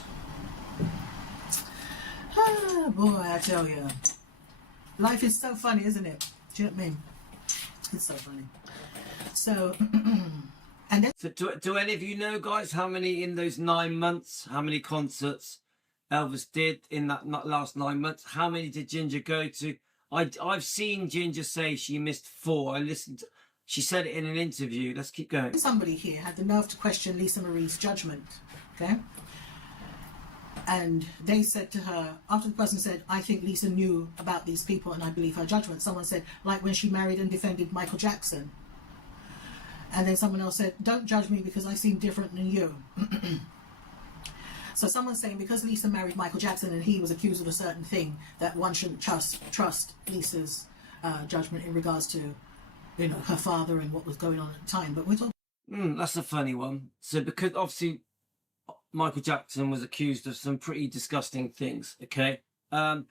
Ah, boy, I tell you. Life is so funny, isn't it? Do you know what I mean? It's so funny. So, and then... So do any of you know, guys, how many in those 9 months, how many concerts Elvis did in that last 9 months? How many did Ginger go to? I've seen Ginger say she missed 4. I listened. She said it in an interview. Let's keep going. Somebody here had the nerve to question Lisa Marie's judgment. Okay. And they said to her, after the person said, I think Lisa knew about these people and I believe her judgment. Someone said, like when she married and defended Michael Jackson. And then someone else said, don't judge me because I seem different than you. So someone's saying because Lisa married Michael Jackson and he was accused of a certain thing, that one shouldn't trust Lisa's judgment in regards to, you know, her father and what was going on at the time. But we're talking... That's a funny one. So because obviously Michael Jackson was accused of some pretty disgusting things, okay? So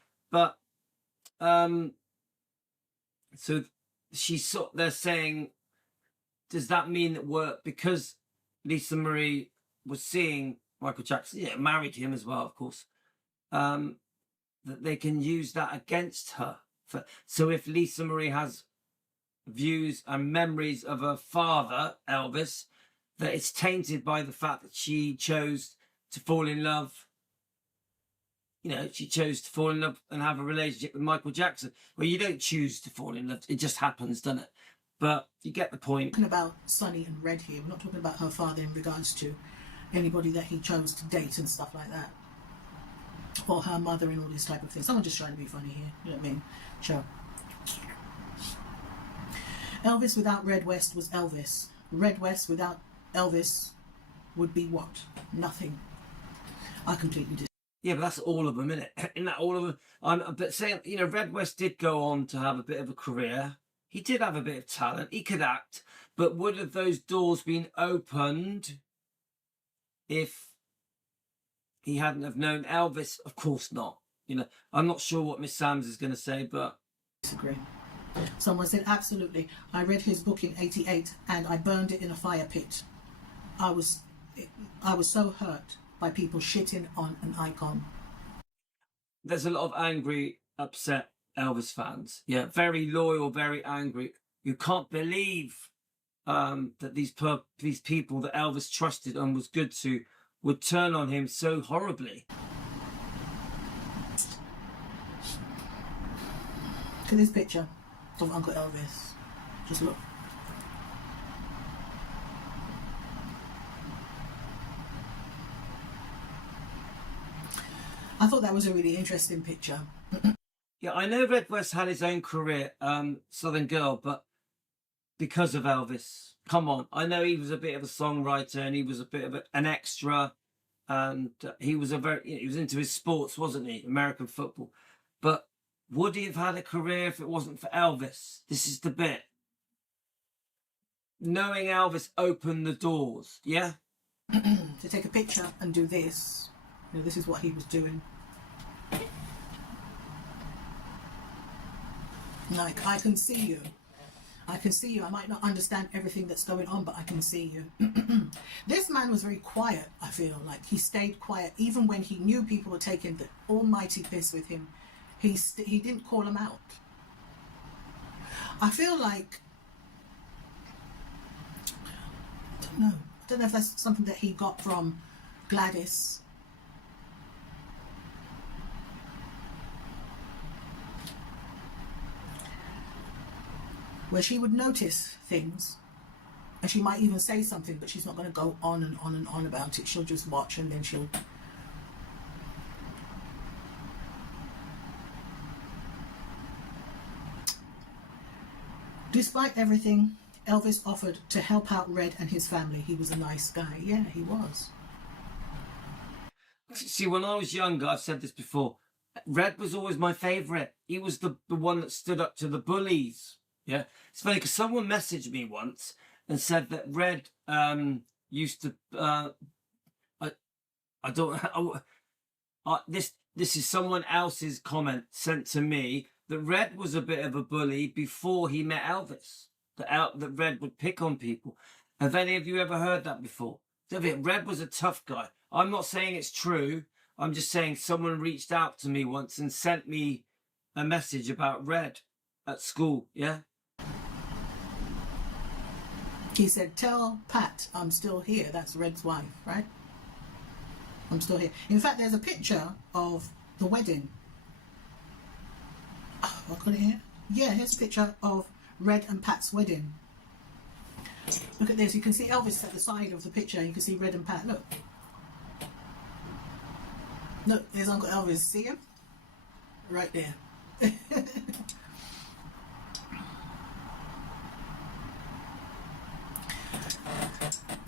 they're saying, does that mean that because Lisa Marie was seeing Michael Jackson, yeah, married him as well, of course, that they can use that against her? So if Lisa Marie has views and memories of her father, Elvis, that it's tainted by the fact that she chose to fall in love. You know, she chose to fall in love and have a relationship with Michael Jackson. Well, you don't choose to fall in love. It just happens, doesn't it? But you get the point. Talking about Sonny and Red here. We're not talking about her father in regards to anybody that he chose to date and stuff like that. Or her mother and all this type of thing. Someone just trying to be funny here. You know what I mean? Sure. Elvis without Red West was Elvis. Red West without Elvis would be what? Nothing. I completely disagree. Yeah, but that's all of them, isn't it? Isn't that all of them? But saying, you know, Red West did go on to have a bit of a career. He did have a bit of talent. He could act. But would have those doors been opened if he hadn't have known Elvis? Of course not. You know, I'm not sure what Miss Sams is going to say, but... Disagree. Someone said, absolutely. I read his book in '88 and I burned it in a fire pit. I was so hurt by people shitting on an icon. There's a lot of angry, upset Elvis fans. Yeah, very loyal, very angry. You can't believe that these people that Elvis trusted and was good to would turn on him so horribly. Look at this picture of Uncle Elvis. Just look. I thought that was a really interesting picture. Yeah, I know Red West had his own career, Southern Girl, but because of Elvis, come on. I know he was a bit of a songwriter and he was a bit of an extra, and he was he was into his sports, wasn't he? American football. But would he have had a career if it wasn't for Elvis? This is the bit. Knowing Elvis opened the doors, yeah? to take a picture and do this. You know, this is what he was doing. Like, I can see you. I can see you. I might not understand everything that's going on, but I can see you. This man was very quiet, I feel like. He stayed quiet. Even when he knew people were taking the almighty piss with him, he didn't call them out. I feel like, I don't know. I don't know if that's something that he got from Gladys. Where she would notice things and she might even say something, but she's not going to go on and on and on about it. She'll just watch and then she'll... Despite everything, Elvis offered to help out Red and his family. He was a nice guy. Yeah, he was. See, when I was younger, I've said this before, Red was always my favourite. He was the one that stood up to the bullies. Yeah, it's funny because someone messaged me once and said that Red used to. I don't. This is someone else's comment sent to me that Red was a bit of a bully before he met Elvis. That Red would pick on people. Have any of you ever heard that before? Red was a tough guy. I'm not saying it's true. I'm just saying someone reached out to me once and sent me a message about Red at school. Yeah. He said, "Tell Pat I'm still here." That's Red's wife, right? I'm still here. In fact, there's a picture of the wedding. Oh, I got it here. Yeah, here's a picture of Red and Pat's wedding. Look at this. You can see Elvis at the side of the picture. You can see Red and Pat. Look. Look, there's Uncle Elvis. See him? Right there.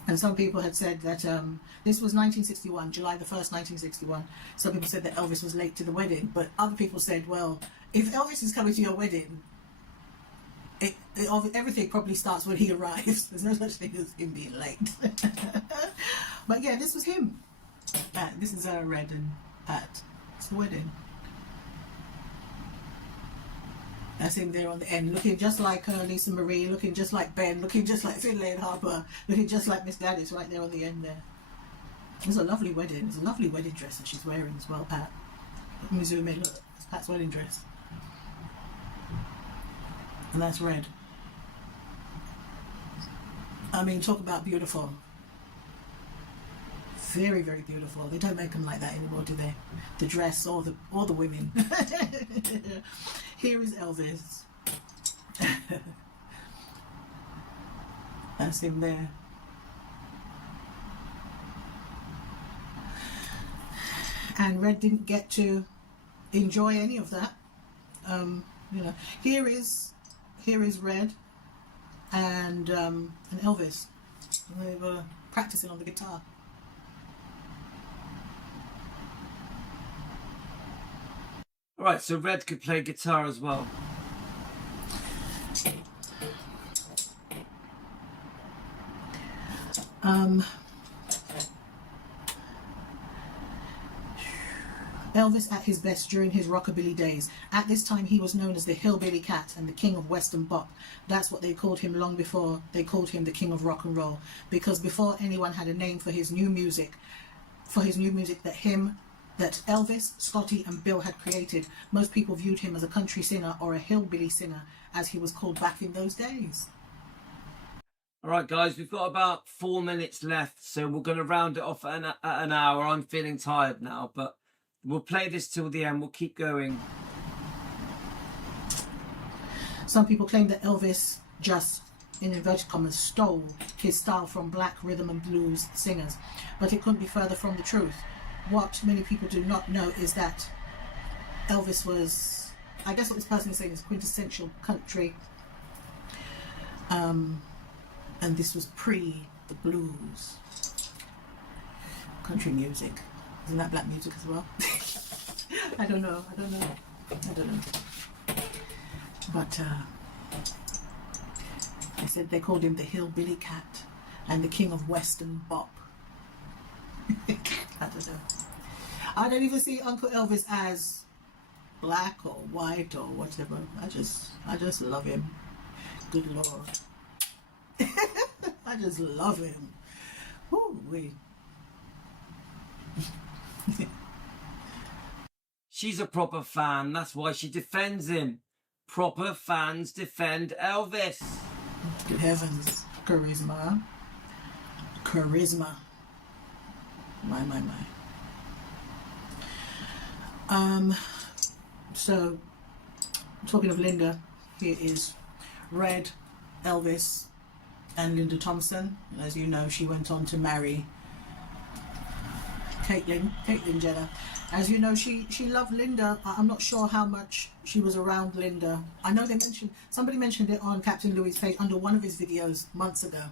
And some people had said that this was 1961, July the 1st, 1961. Some people said that Elvis was late to the wedding, but other people said, well, if Elvis is coming to your wedding, everything probably starts when he arrives. There's no such thing as him being late. But yeah, this was him. This is Red and Pat. It's the wedding. That's him there on the end, looking just like Lisa Marie, looking just like Ben, looking just like Finlay and Harper, looking just like Miss Gladys right there on the end there. It was a lovely wedding. It's a lovely wedding dress that she's wearing as well, Pat. Let me zoom in. Look, it's Pat's wedding dress. And that's Red. I mean, talk about beautiful. Very, very beautiful. They don't make them like that anymore, do they? The dress or the women. Here is Elvis. That's him there. And Red didn't get to enjoy any of that. You know, here is Red and Elvis. They were practicing on the guitar. All right, so Red could play guitar as well. Elvis at his best during his rockabilly days. At this time he was known as the Hillbilly Cat and the King of Western Bop. That's what they called him long before they called him the King of Rock and Roll. Because before anyone had a name for his new music, that Elvis, Scotty and Bill had created, most people viewed him as a country singer or a hillbilly singer, as he was called back in those days. All right, guys, we've got about 4 minutes left, so we're going to round it off at an hour. I'm feeling tired now, but we'll play this till the end. We'll keep going. Some people claim that Elvis just, in inverted commas, stole his style from black rhythm and blues singers, but it couldn't be further from the truth. What many people do not know is that Elvis was, I guess what this person is saying is quintessential country, and this was pre the blues. Country music, isn't that black music as well? I don't know. But they said they called him the Hillbilly Cat and the King of Western Bop. I don't even see Uncle Elvis as black or white or whatever. I just love him. Good Lord. I just love him. Woo-wee. She's a proper fan. That's why she defends him. Proper fans defend Elvis. Good heavens. Charisma. Charisma. My. So, talking of Linda, here is Red, Elvis, and Linda Thompson. As you know, she went on to marry Caitlyn Jenner. As you know, she loved Linda. I'm not sure how much she was around Linda. I know somebody mentioned it on Captain Louis' page under one of his videos months ago.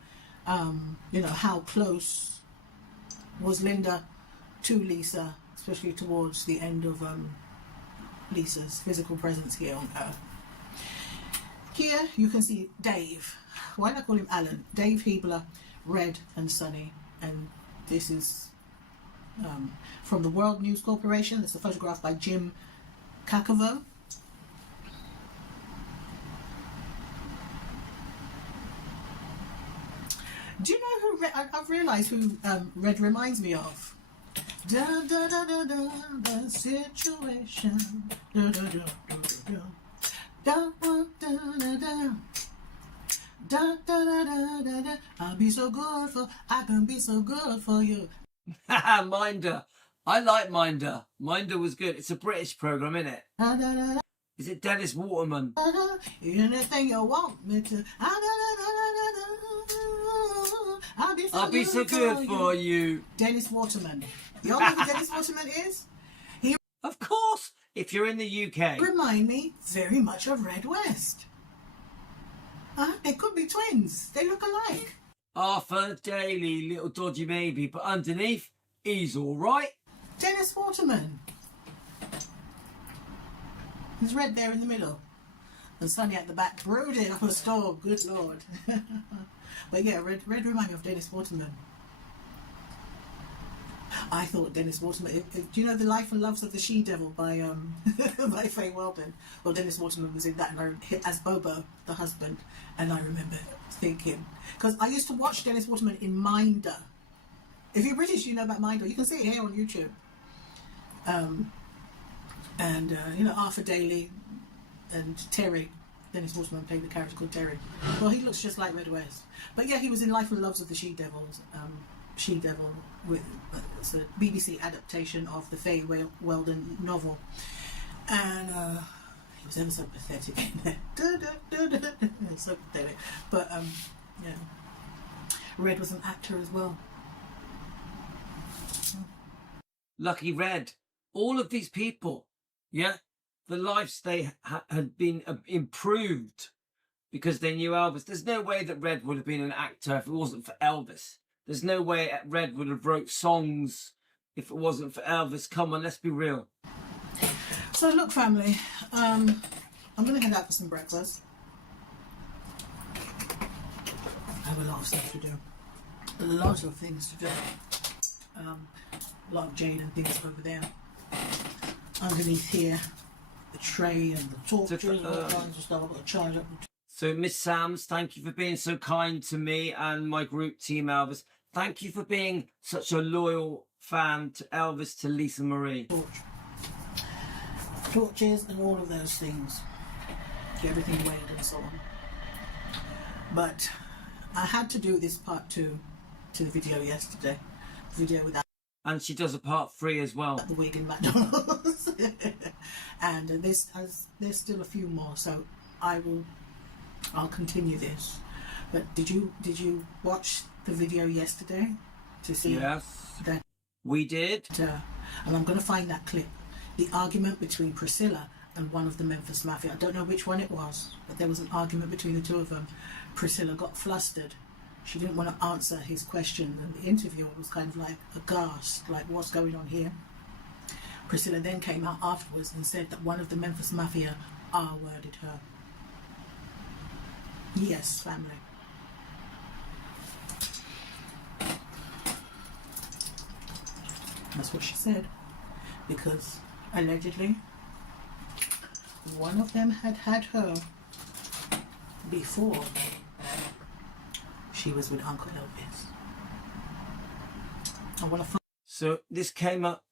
You know, how close was Linda to Lisa, especially towards the end of Lisa's physical presence here on Earth. Here you can see Dave. Why don't I call him Alan? Dave Hebler, Red and Sunny. And this is from the World News Corporation. It's a photograph by Jim Kakavo. Do you know who I've realised who Red reminds me of? Da da da da da, the situation. Da da da da da da da da. Da da da da da da. I can be so good for you. Minder. I like Minder. Minder was good. It's a British programme, isn't it? Da, da, da, da. Is it Dennis Waterman? Da, da. Anything you want me to. I'll be so good for you. Dennis Waterman. You all know who Dennis Waterman is? Of course, if you're in the UK. Remind me very much of Red West. They could be twins. They look alike. Arthur Daly, little dodgy maybe, but underneath, he's all right. Dennis Waterman. There's Red there in the middle. And Sunny at the back, brooding up a storm. Good Lord. But yeah, Red reminded me of Dennis Waterman. I thought Dennis Waterman. Do you know The Life and Loves of the She-Devil by by Faye Weldon? Well, Dennis Waterman was in that, and as Bobo, the husband. And I remember thinking, because I used to watch Dennis Waterman in Minder. If you're British, you know about Minder. You can see it here on YouTube. You know, Arthur Daly and Terry. Dennis Waterman played the character called Terry. Well, he looks just like Red West. But yeah, he was in Life and Loves of the She-Devils. She-Devil, with it's a BBC adaptation of the Faye Weldon novel, and he was ever so pathetic in there. So pathetic. But yeah, Red was an actor as well. Lucky Red. All of these people, yeah, the lives they had been improved because they knew Elvis. There's no way that Red would have been an actor if it wasn't for Elvis. There's no way Red would have wrote songs if it wasn't for Elvis. Come on, let's be real. So look, family, I'm going to head out for some breakfast. I have a lot of stuff to do. A lot of things to do. A lot of jade and things over there. Underneath here, the tray and the torches and all kinds of stuff. I've got to charge up. So, Miss Sams, thank you for being so kind to me and my group, Team Elvis. Thank you for being such a loyal fan to Elvis, to Lisa Marie. Torches and all of those things. Get everything weighed and so on. But I had to do this part 2 to the video yesterday. The video without. And she does a part 3 as well. The wig in McDonald's. And there's still a few more, so I'll continue this. But did you watch the video yesterday to see? Yes, that we did. And I'm going to find that clip. The argument between Priscilla and one of the Memphis Mafia. I don't know which one it was, but there was an argument between the two of them. Priscilla got flustered. She didn't want to answer his question, and the interviewer was kind of like aghast, like, what's going on here? Priscilla then came out afterwards and said that one of the Memphis Mafia R-worded her. Yes, family. That's what she said. because allegedly one of them had her before she was with Uncle Elvis. I want to find. So this came up,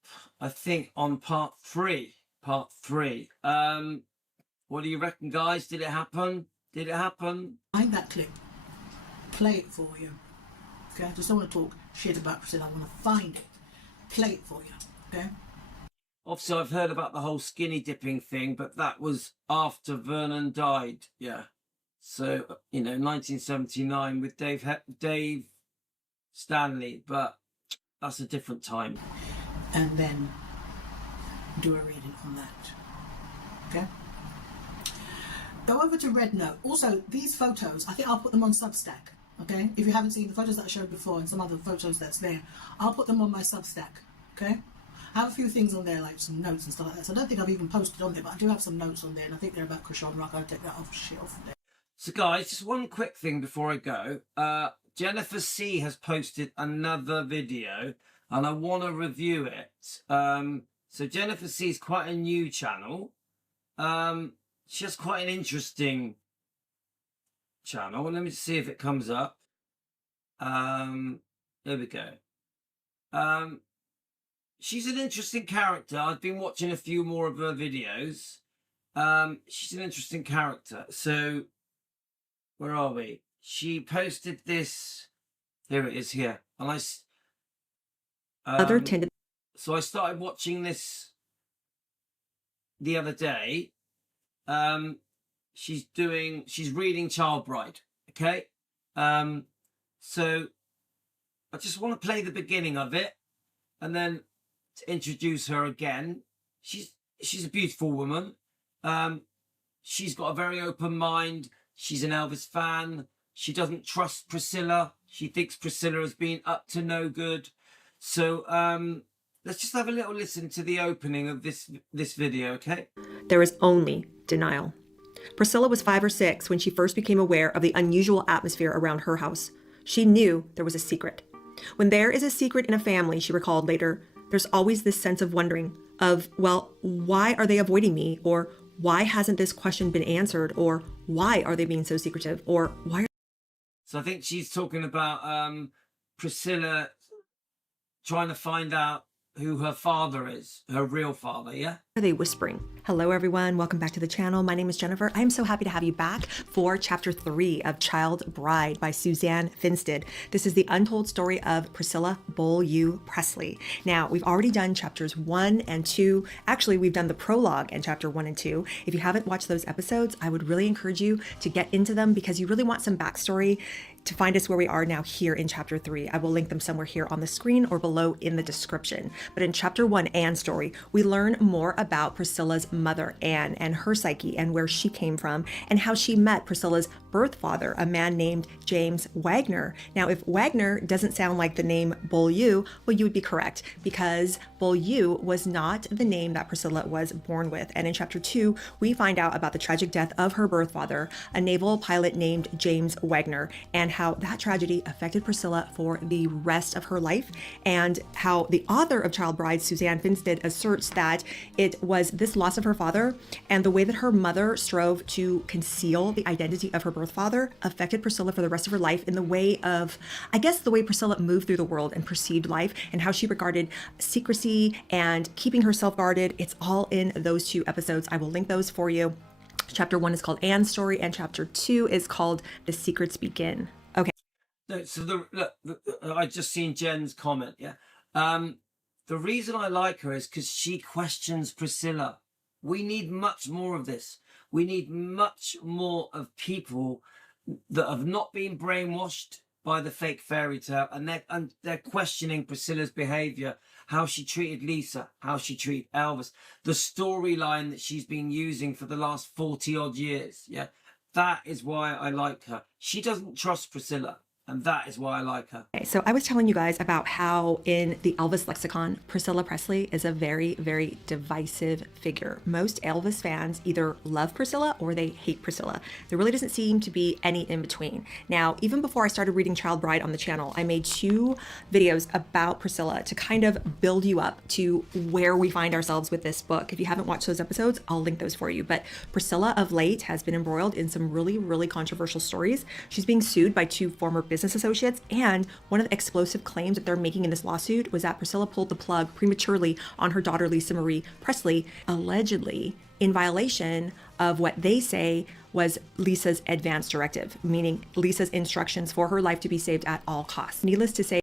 I think, on part three. What do you reckon, guys? Did it happen? Did it happen? Find that clip. Play it for you. Okay, I just don't want to talk shit about Priscilla. I want to find it. Play it for you. Okay. Obviously, I've heard about the whole skinny dipping thing, but that was after Vernon died. Yeah. So, 1979 with Dave Stanley, but that's a different time. And then do a reading on that. Okay. Go over to Red Note. Also, these photos, I think I'll put them on Substack. Okay. If you haven't seen the photos that I showed before and some other photos that's there, I'll put them on my Substack. Okay. I have a few things on there, like some notes and stuff like that. So I don't think I've even posted on there, but I do have some notes on there, and I think they're about Krishan Rock. I'll take that off there. So, guys, just one quick thing before I go. Jennifer C has posted another video, and I want to review it. So Jennifer C is quite a new channel. She has quite an interesting channel. Let me see if it comes up. There we go. She's an interesting character. I've been watching a few more of her videos. She's an interesting character. So, where are we? She posted this. Here it is here. And so I started watching this the other day. She's reading Child Bride. Okay. So I just want to play the beginning of it, and then to introduce her again. She's a beautiful woman. She's got a very open mind. She's an Elvis fan. She doesn't trust Priscilla. She thinks Priscilla has been up to no good. So let's just have a little listen to the opening of this video, okay? There is only denial. Priscilla was 5 or 6 when she first became aware of the unusual atmosphere around her house. She knew there was a secret. When there is a secret in a family, she recalled later, there's always this sense of wondering of, well, why are they avoiding me? Or why hasn't this question been answered? Or why are they being so secretive? Or why? So I think she's talking about Priscilla trying to find out who her father is, her real father, yeah? Are they whispering? Hello, everyone. Welcome back to the channel. My name is Jennifer. I'm so happy to have you back for Chapter 3 of Child Bride by Suzanne Finstead. This is the untold story of Priscilla Beaulieu Presley. Now, we've already done Chapters 1 and 2. Actually, we've done the prologue in Chapter 1 and 2. If you haven't watched those episodes, I would really encourage you to get into them because you really want some backstory to find us where we are now here in Chapter 3. I will link them somewhere here on the screen or below in the description. But in Chapter 1, Anne's story, we learn more about Priscilla's mother, Anne, and her psyche and where she came from and how she met Priscilla's birth father, a man named James Wagner. Now, if Wagner doesn't sound like the name Beaulieu, well, you would be correct because Beaulieu was not the name that Priscilla was born with. And in Chapter 2, we find out about the tragic death of her birth father, a naval pilot named James Wagner, and how that tragedy affected Priscilla for the rest of her life, and how the author of Child Bride, Suzanne Finstead, asserts that it was this loss of her father and the way that her mother strove to conceal the identity of her birth father affected Priscilla for the rest of her life in the way of, I guess, the way Priscilla moved through the world and perceived life and how she regarded secrecy and keeping herself guarded. It's all in those 2 episodes. I will link those for you. Chapter 1 is called Anne's Story and Chapter 2 is called The Secrets Begin. Okay. No, so I just seen Jen's comment, yeah. The reason I like her is because she questions Priscilla. We need much more of this. We need much more of people that have not been brainwashed by the fake fairy tale, and they're questioning Priscilla's behavior, how she treated Lisa, how she treated Elvis, the storyline that she's been using for the last 40 odd years. Yeah, that is why I like her. She doesn't trust Priscilla. And that is why I like her. Okay, so I was telling you guys about how in the Elvis lexicon, Priscilla Presley is a very, very divisive figure. Most Elvis fans either love Priscilla or they hate Priscilla. There really doesn't seem to be any in between. Now, even before I started reading Child Bride on the channel, I made 2 videos about Priscilla to kind of build you up to where we find ourselves with this book. If you haven't watched those episodes, I'll link those for you. But Priscilla of late has been embroiled in some really, really controversial stories. She's being sued by 2 former business associates, and one of the explosive claims that they're making in this lawsuit was that Priscilla pulled the plug prematurely on her daughter Lisa Marie Presley, allegedly in violation of what they say was Lisa's advance directive, meaning Lisa's instructions for her life to be saved at all costs. Needless to say,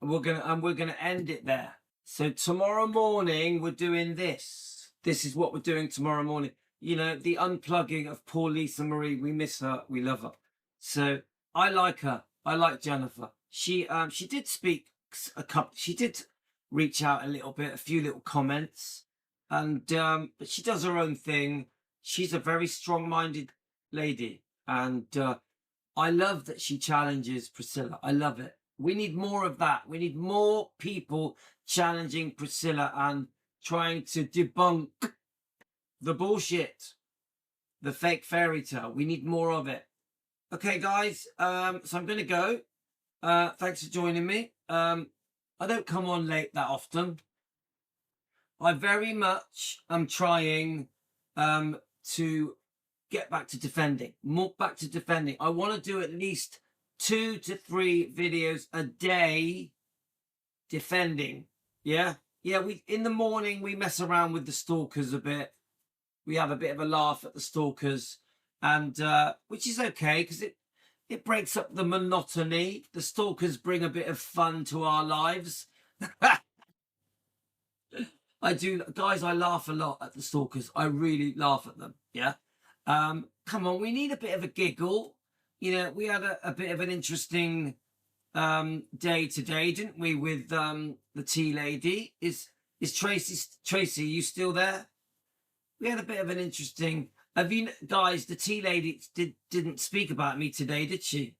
We're gonna end it there. So tomorrow morning we're doing this. This is what we're doing tomorrow morning. You know, the unplugging of poor Lisa Marie. We miss her. We love her. So I like her. I like Jennifer. She did speak a couple. She did reach out a little bit, a few little comments, and but she does her own thing. She's a very strong-minded lady, and I love that she challenges Priscilla. I love it. We need more of that. We need more people challenging Priscilla and trying to debunk the bullshit, the fake fairy tale. We need more of it. Okay, guys. So I'm going to go. Thanks for joining me. I don't come on late that often. I very much am trying to get back to defending. More back to defending. I want to do at least 2 to 3 videos a day defending. Yeah. We in the morning we mess around with the stalkers a bit. We have a bit of a laugh at the stalkers, and which is okay because it breaks up the monotony. The stalkers bring a bit of fun to our lives. I do, guys. I laugh a lot at the stalkers. I really laugh at them. Yeah. Come on, we need a bit of a giggle. You know, we had a bit of an interesting day today, didn't we, with the tea lady? Is Tracy, you still there? We had a bit of an interesting. Have you guys? The tea lady didn't speak about me today, did she?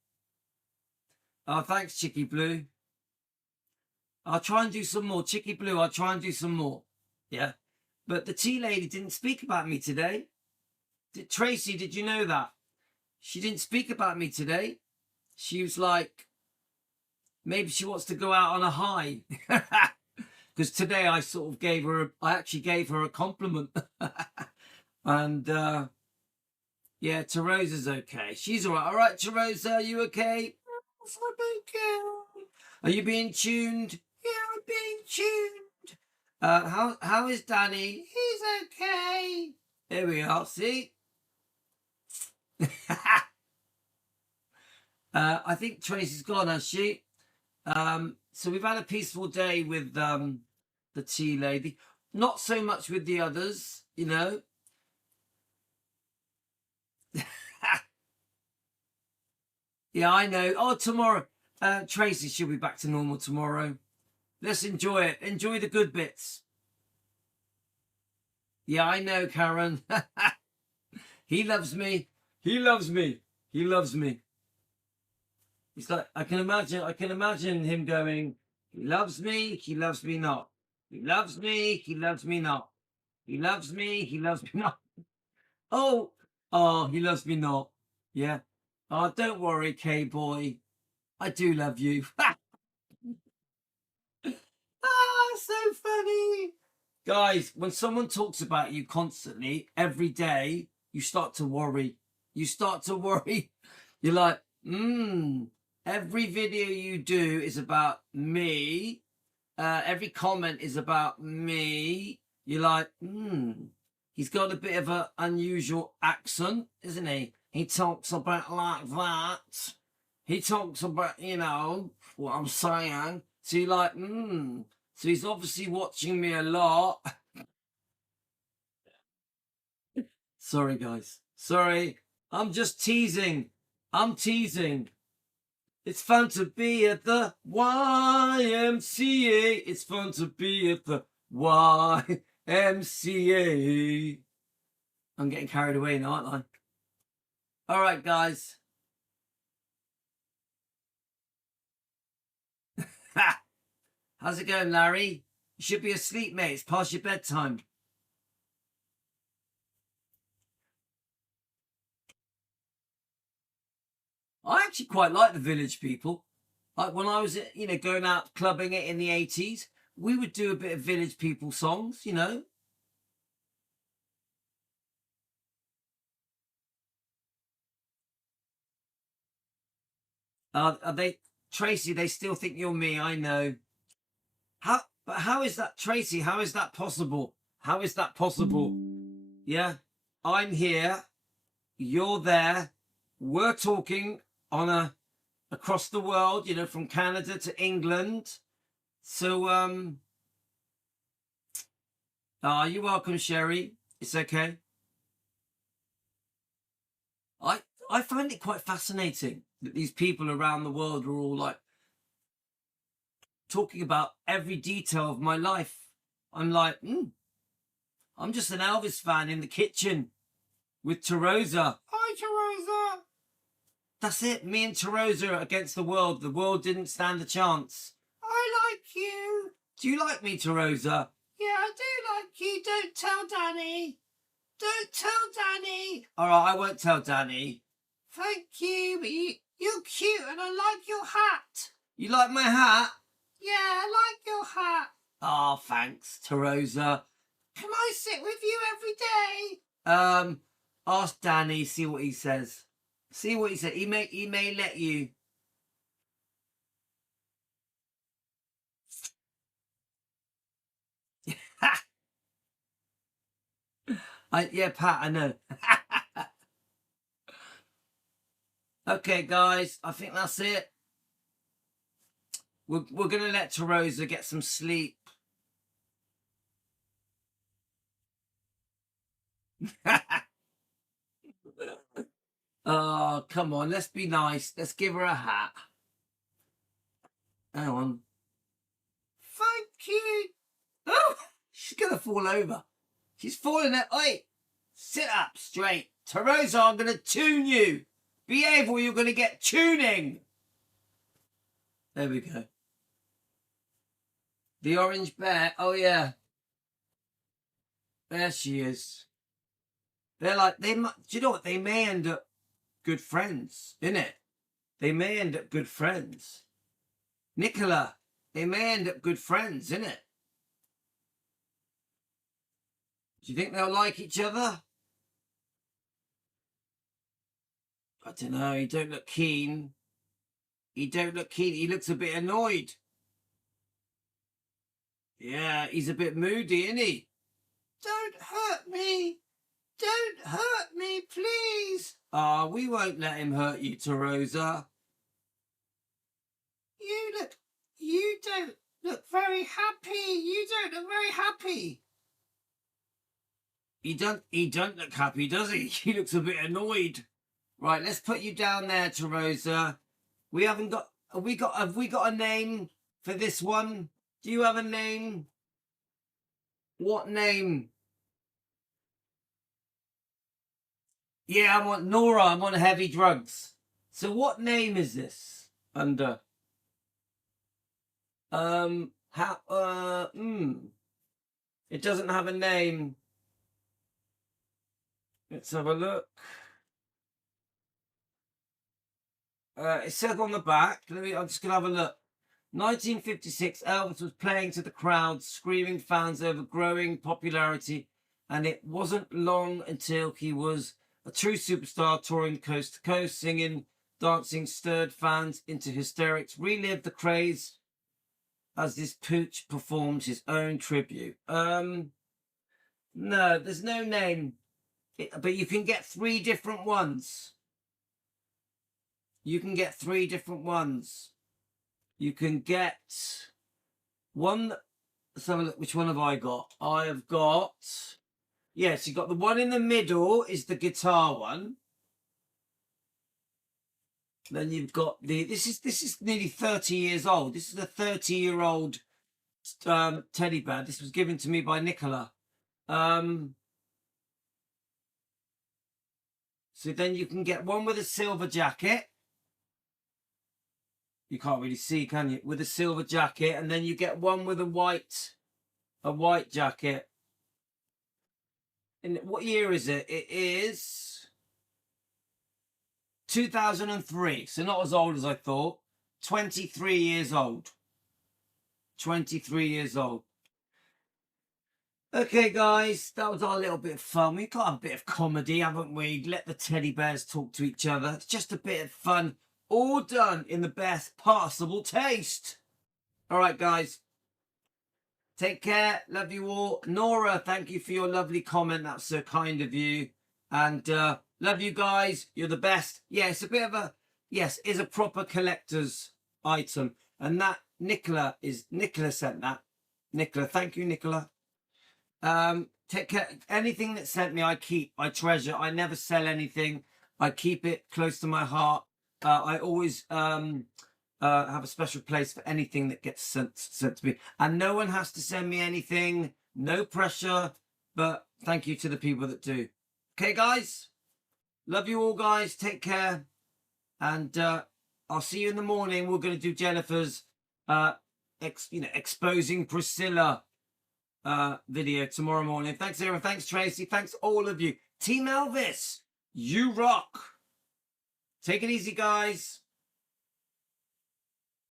Oh, thanks, Chicky Blue. I'll try and do some more, Chicky Blue. I'll try and do some more. Yeah, but the tea lady didn't speak about me today. Tracy, did you know that? She didn't speak about me today. She was like, maybe she wants to go out on a high. Because today I sort of I actually gave her a compliment. And yeah, Terosa's okay. She's all right. All right, Terosa, are you okay? I'm okay. Are you being tuned? Yeah, I'm being tuned. How is Danny? He's okay. There we are. See? I think Tracy's gone, has she? So we've had a peaceful day with the tea lady. Not so much with the others, you know. Yeah, I know. Oh, tomorrow. Tracy should be back to normal tomorrow. Let's enjoy it. Enjoy the good bits. Yeah, I know, Karen. He loves me. He loves me. He loves me. It's like I can imagine him going, he loves me not. He loves me, he loves me not. He loves me, he loves me not. Oh, he loves me not. Yeah. Oh, don't worry, K-boy. I do love you. So funny. Guys, when someone talks about you constantly, every day, you start to worry. You start to worry. You're like, every video you do is about me. Every comment is about me. You're like, he's got a bit of an unusual accent, isn't he? He talks about like that. He talks about, you know, what I'm saying. So you're like, So he's obviously watching me a lot. Sorry, guys. Sorry. I'm just teasing. I'm teasing. It's fun to be at the YMCA. It's fun to be at the YMCA. I'm getting carried away now, aren't I? All right, guys. Ha! How's it going, Larry? You should be asleep, mate. It's past your bedtime. I actually quite like the Village People. Like when I was, going out clubbing it in the 80s, we would do a bit of Village People songs, Are they, Tracy, they still think you're me, I know. But how is that, Tracy? How is that possible? How is that possible? Yeah, I'm here, you're there, we're talking on across the world, from Canada to England. So, you're welcome, Sherry. It's okay. I find it quite fascinating that these people around the world are all like talking about every detail of my life. I'm like, I'm just an Elvis fan in the kitchen with Terosa. Hi, Terosa. That's it. Me and Terosa against the world. The world didn't stand a chance. I like you. Do you like me, Terosa? Yeah, I do like you. Don't tell Danny. Don't tell Danny. All right, I won't tell Danny. Thank you, but you're cute and I like your hat. You like my hat? Yeah, I like your hat. Oh, thanks, Terosa. Can I sit with you every day? Ask Danny, see what he says. See what he said. He may let you. Yeah, Pat, I know. Okay, guys, I think that's it. We're going to let Terosa get some sleep. Oh, come on, let's be nice. Let's give her a hat. Hang on. Thank you. Oh, she's going to fall over. She's falling there. Oi, sit up straight. Terosa, I'm going to tune you. Behave or you're going to get tuning. There we go. The orange bear. Oh, yeah. There she is. They're like, do you know what? They may end up good friends, innit? They may end up good friends. Nicola, they may end up good friends, innit? Do you think they'll like each other? I don't know. He don't look keen. He don't look keen. He looks a bit annoyed. Yeah, he's a bit moody, isn't he? Don't hurt me. Don't hurt me, please. We won't let him hurt you, Terosa. You don't look very happy. You don't look very happy. He don't look happy, does he? He looks a bit annoyed. Right, let's put you down there, Terosa. Have we got a name for this one? Do you have a name? What name? Yeah, I'm on heavy drugs. So what name is this under? It doesn't have a name. Let's have a look. It says on the back. I'm just gonna have a look. 1956, Elvis was playing to the crowd, screaming fans over growing popularity, and it wasn't long until he was a true superstar, touring coast to coast, singing, dancing, stirred fans into hysterics, relived the craze as this pooch performed his own tribute. No, there's no name, but you can get 3 different ones. You can get 3 different ones. You can get one. Let's have a look. Which one have I got? I have got. Yes, you've got the one in the middle is the guitar one. Then you've got this is nearly 30 years old. This is a 30-year-old teddy bear. This was given to me by Nicola. So then you can get one with a silver jacket. You can't really see, can you? With a silver jacket, and then you get one with a white jacket. And what year is it? It is 2003. So not as old as I thought. 23 years old. 23 years old. Okay, guys, that was our little bit of fun. We've got a bit of comedy, haven't we? Let the teddy bears talk to each other. It's just a bit of fun. All done in the best possible taste. All right, guys. Take care. Love you all. Nora, thank you for your lovely comment. That's so kind of you. And love you guys. You're the best. Yeah, it's a bit of a... Yes, it's a proper collector's item. And that, Nicola sent that. Nicola, thank you, Nicola. Take care. Anything that's sent me, I keep. I treasure. I never sell anything. I keep it close to my heart. I always have a special place for anything that gets sent to me. And no one has to send me anything. No pressure. But thank you to the people that do. Okay, guys? Love you all, guys. Take care. And I'll see you in the morning. We're going to do Jennifer's exposing Priscilla video tomorrow morning. Thanks, everyone. Thanks, Tracy. Thanks, all of you. Team Elvis, you rock. Take it easy, guys.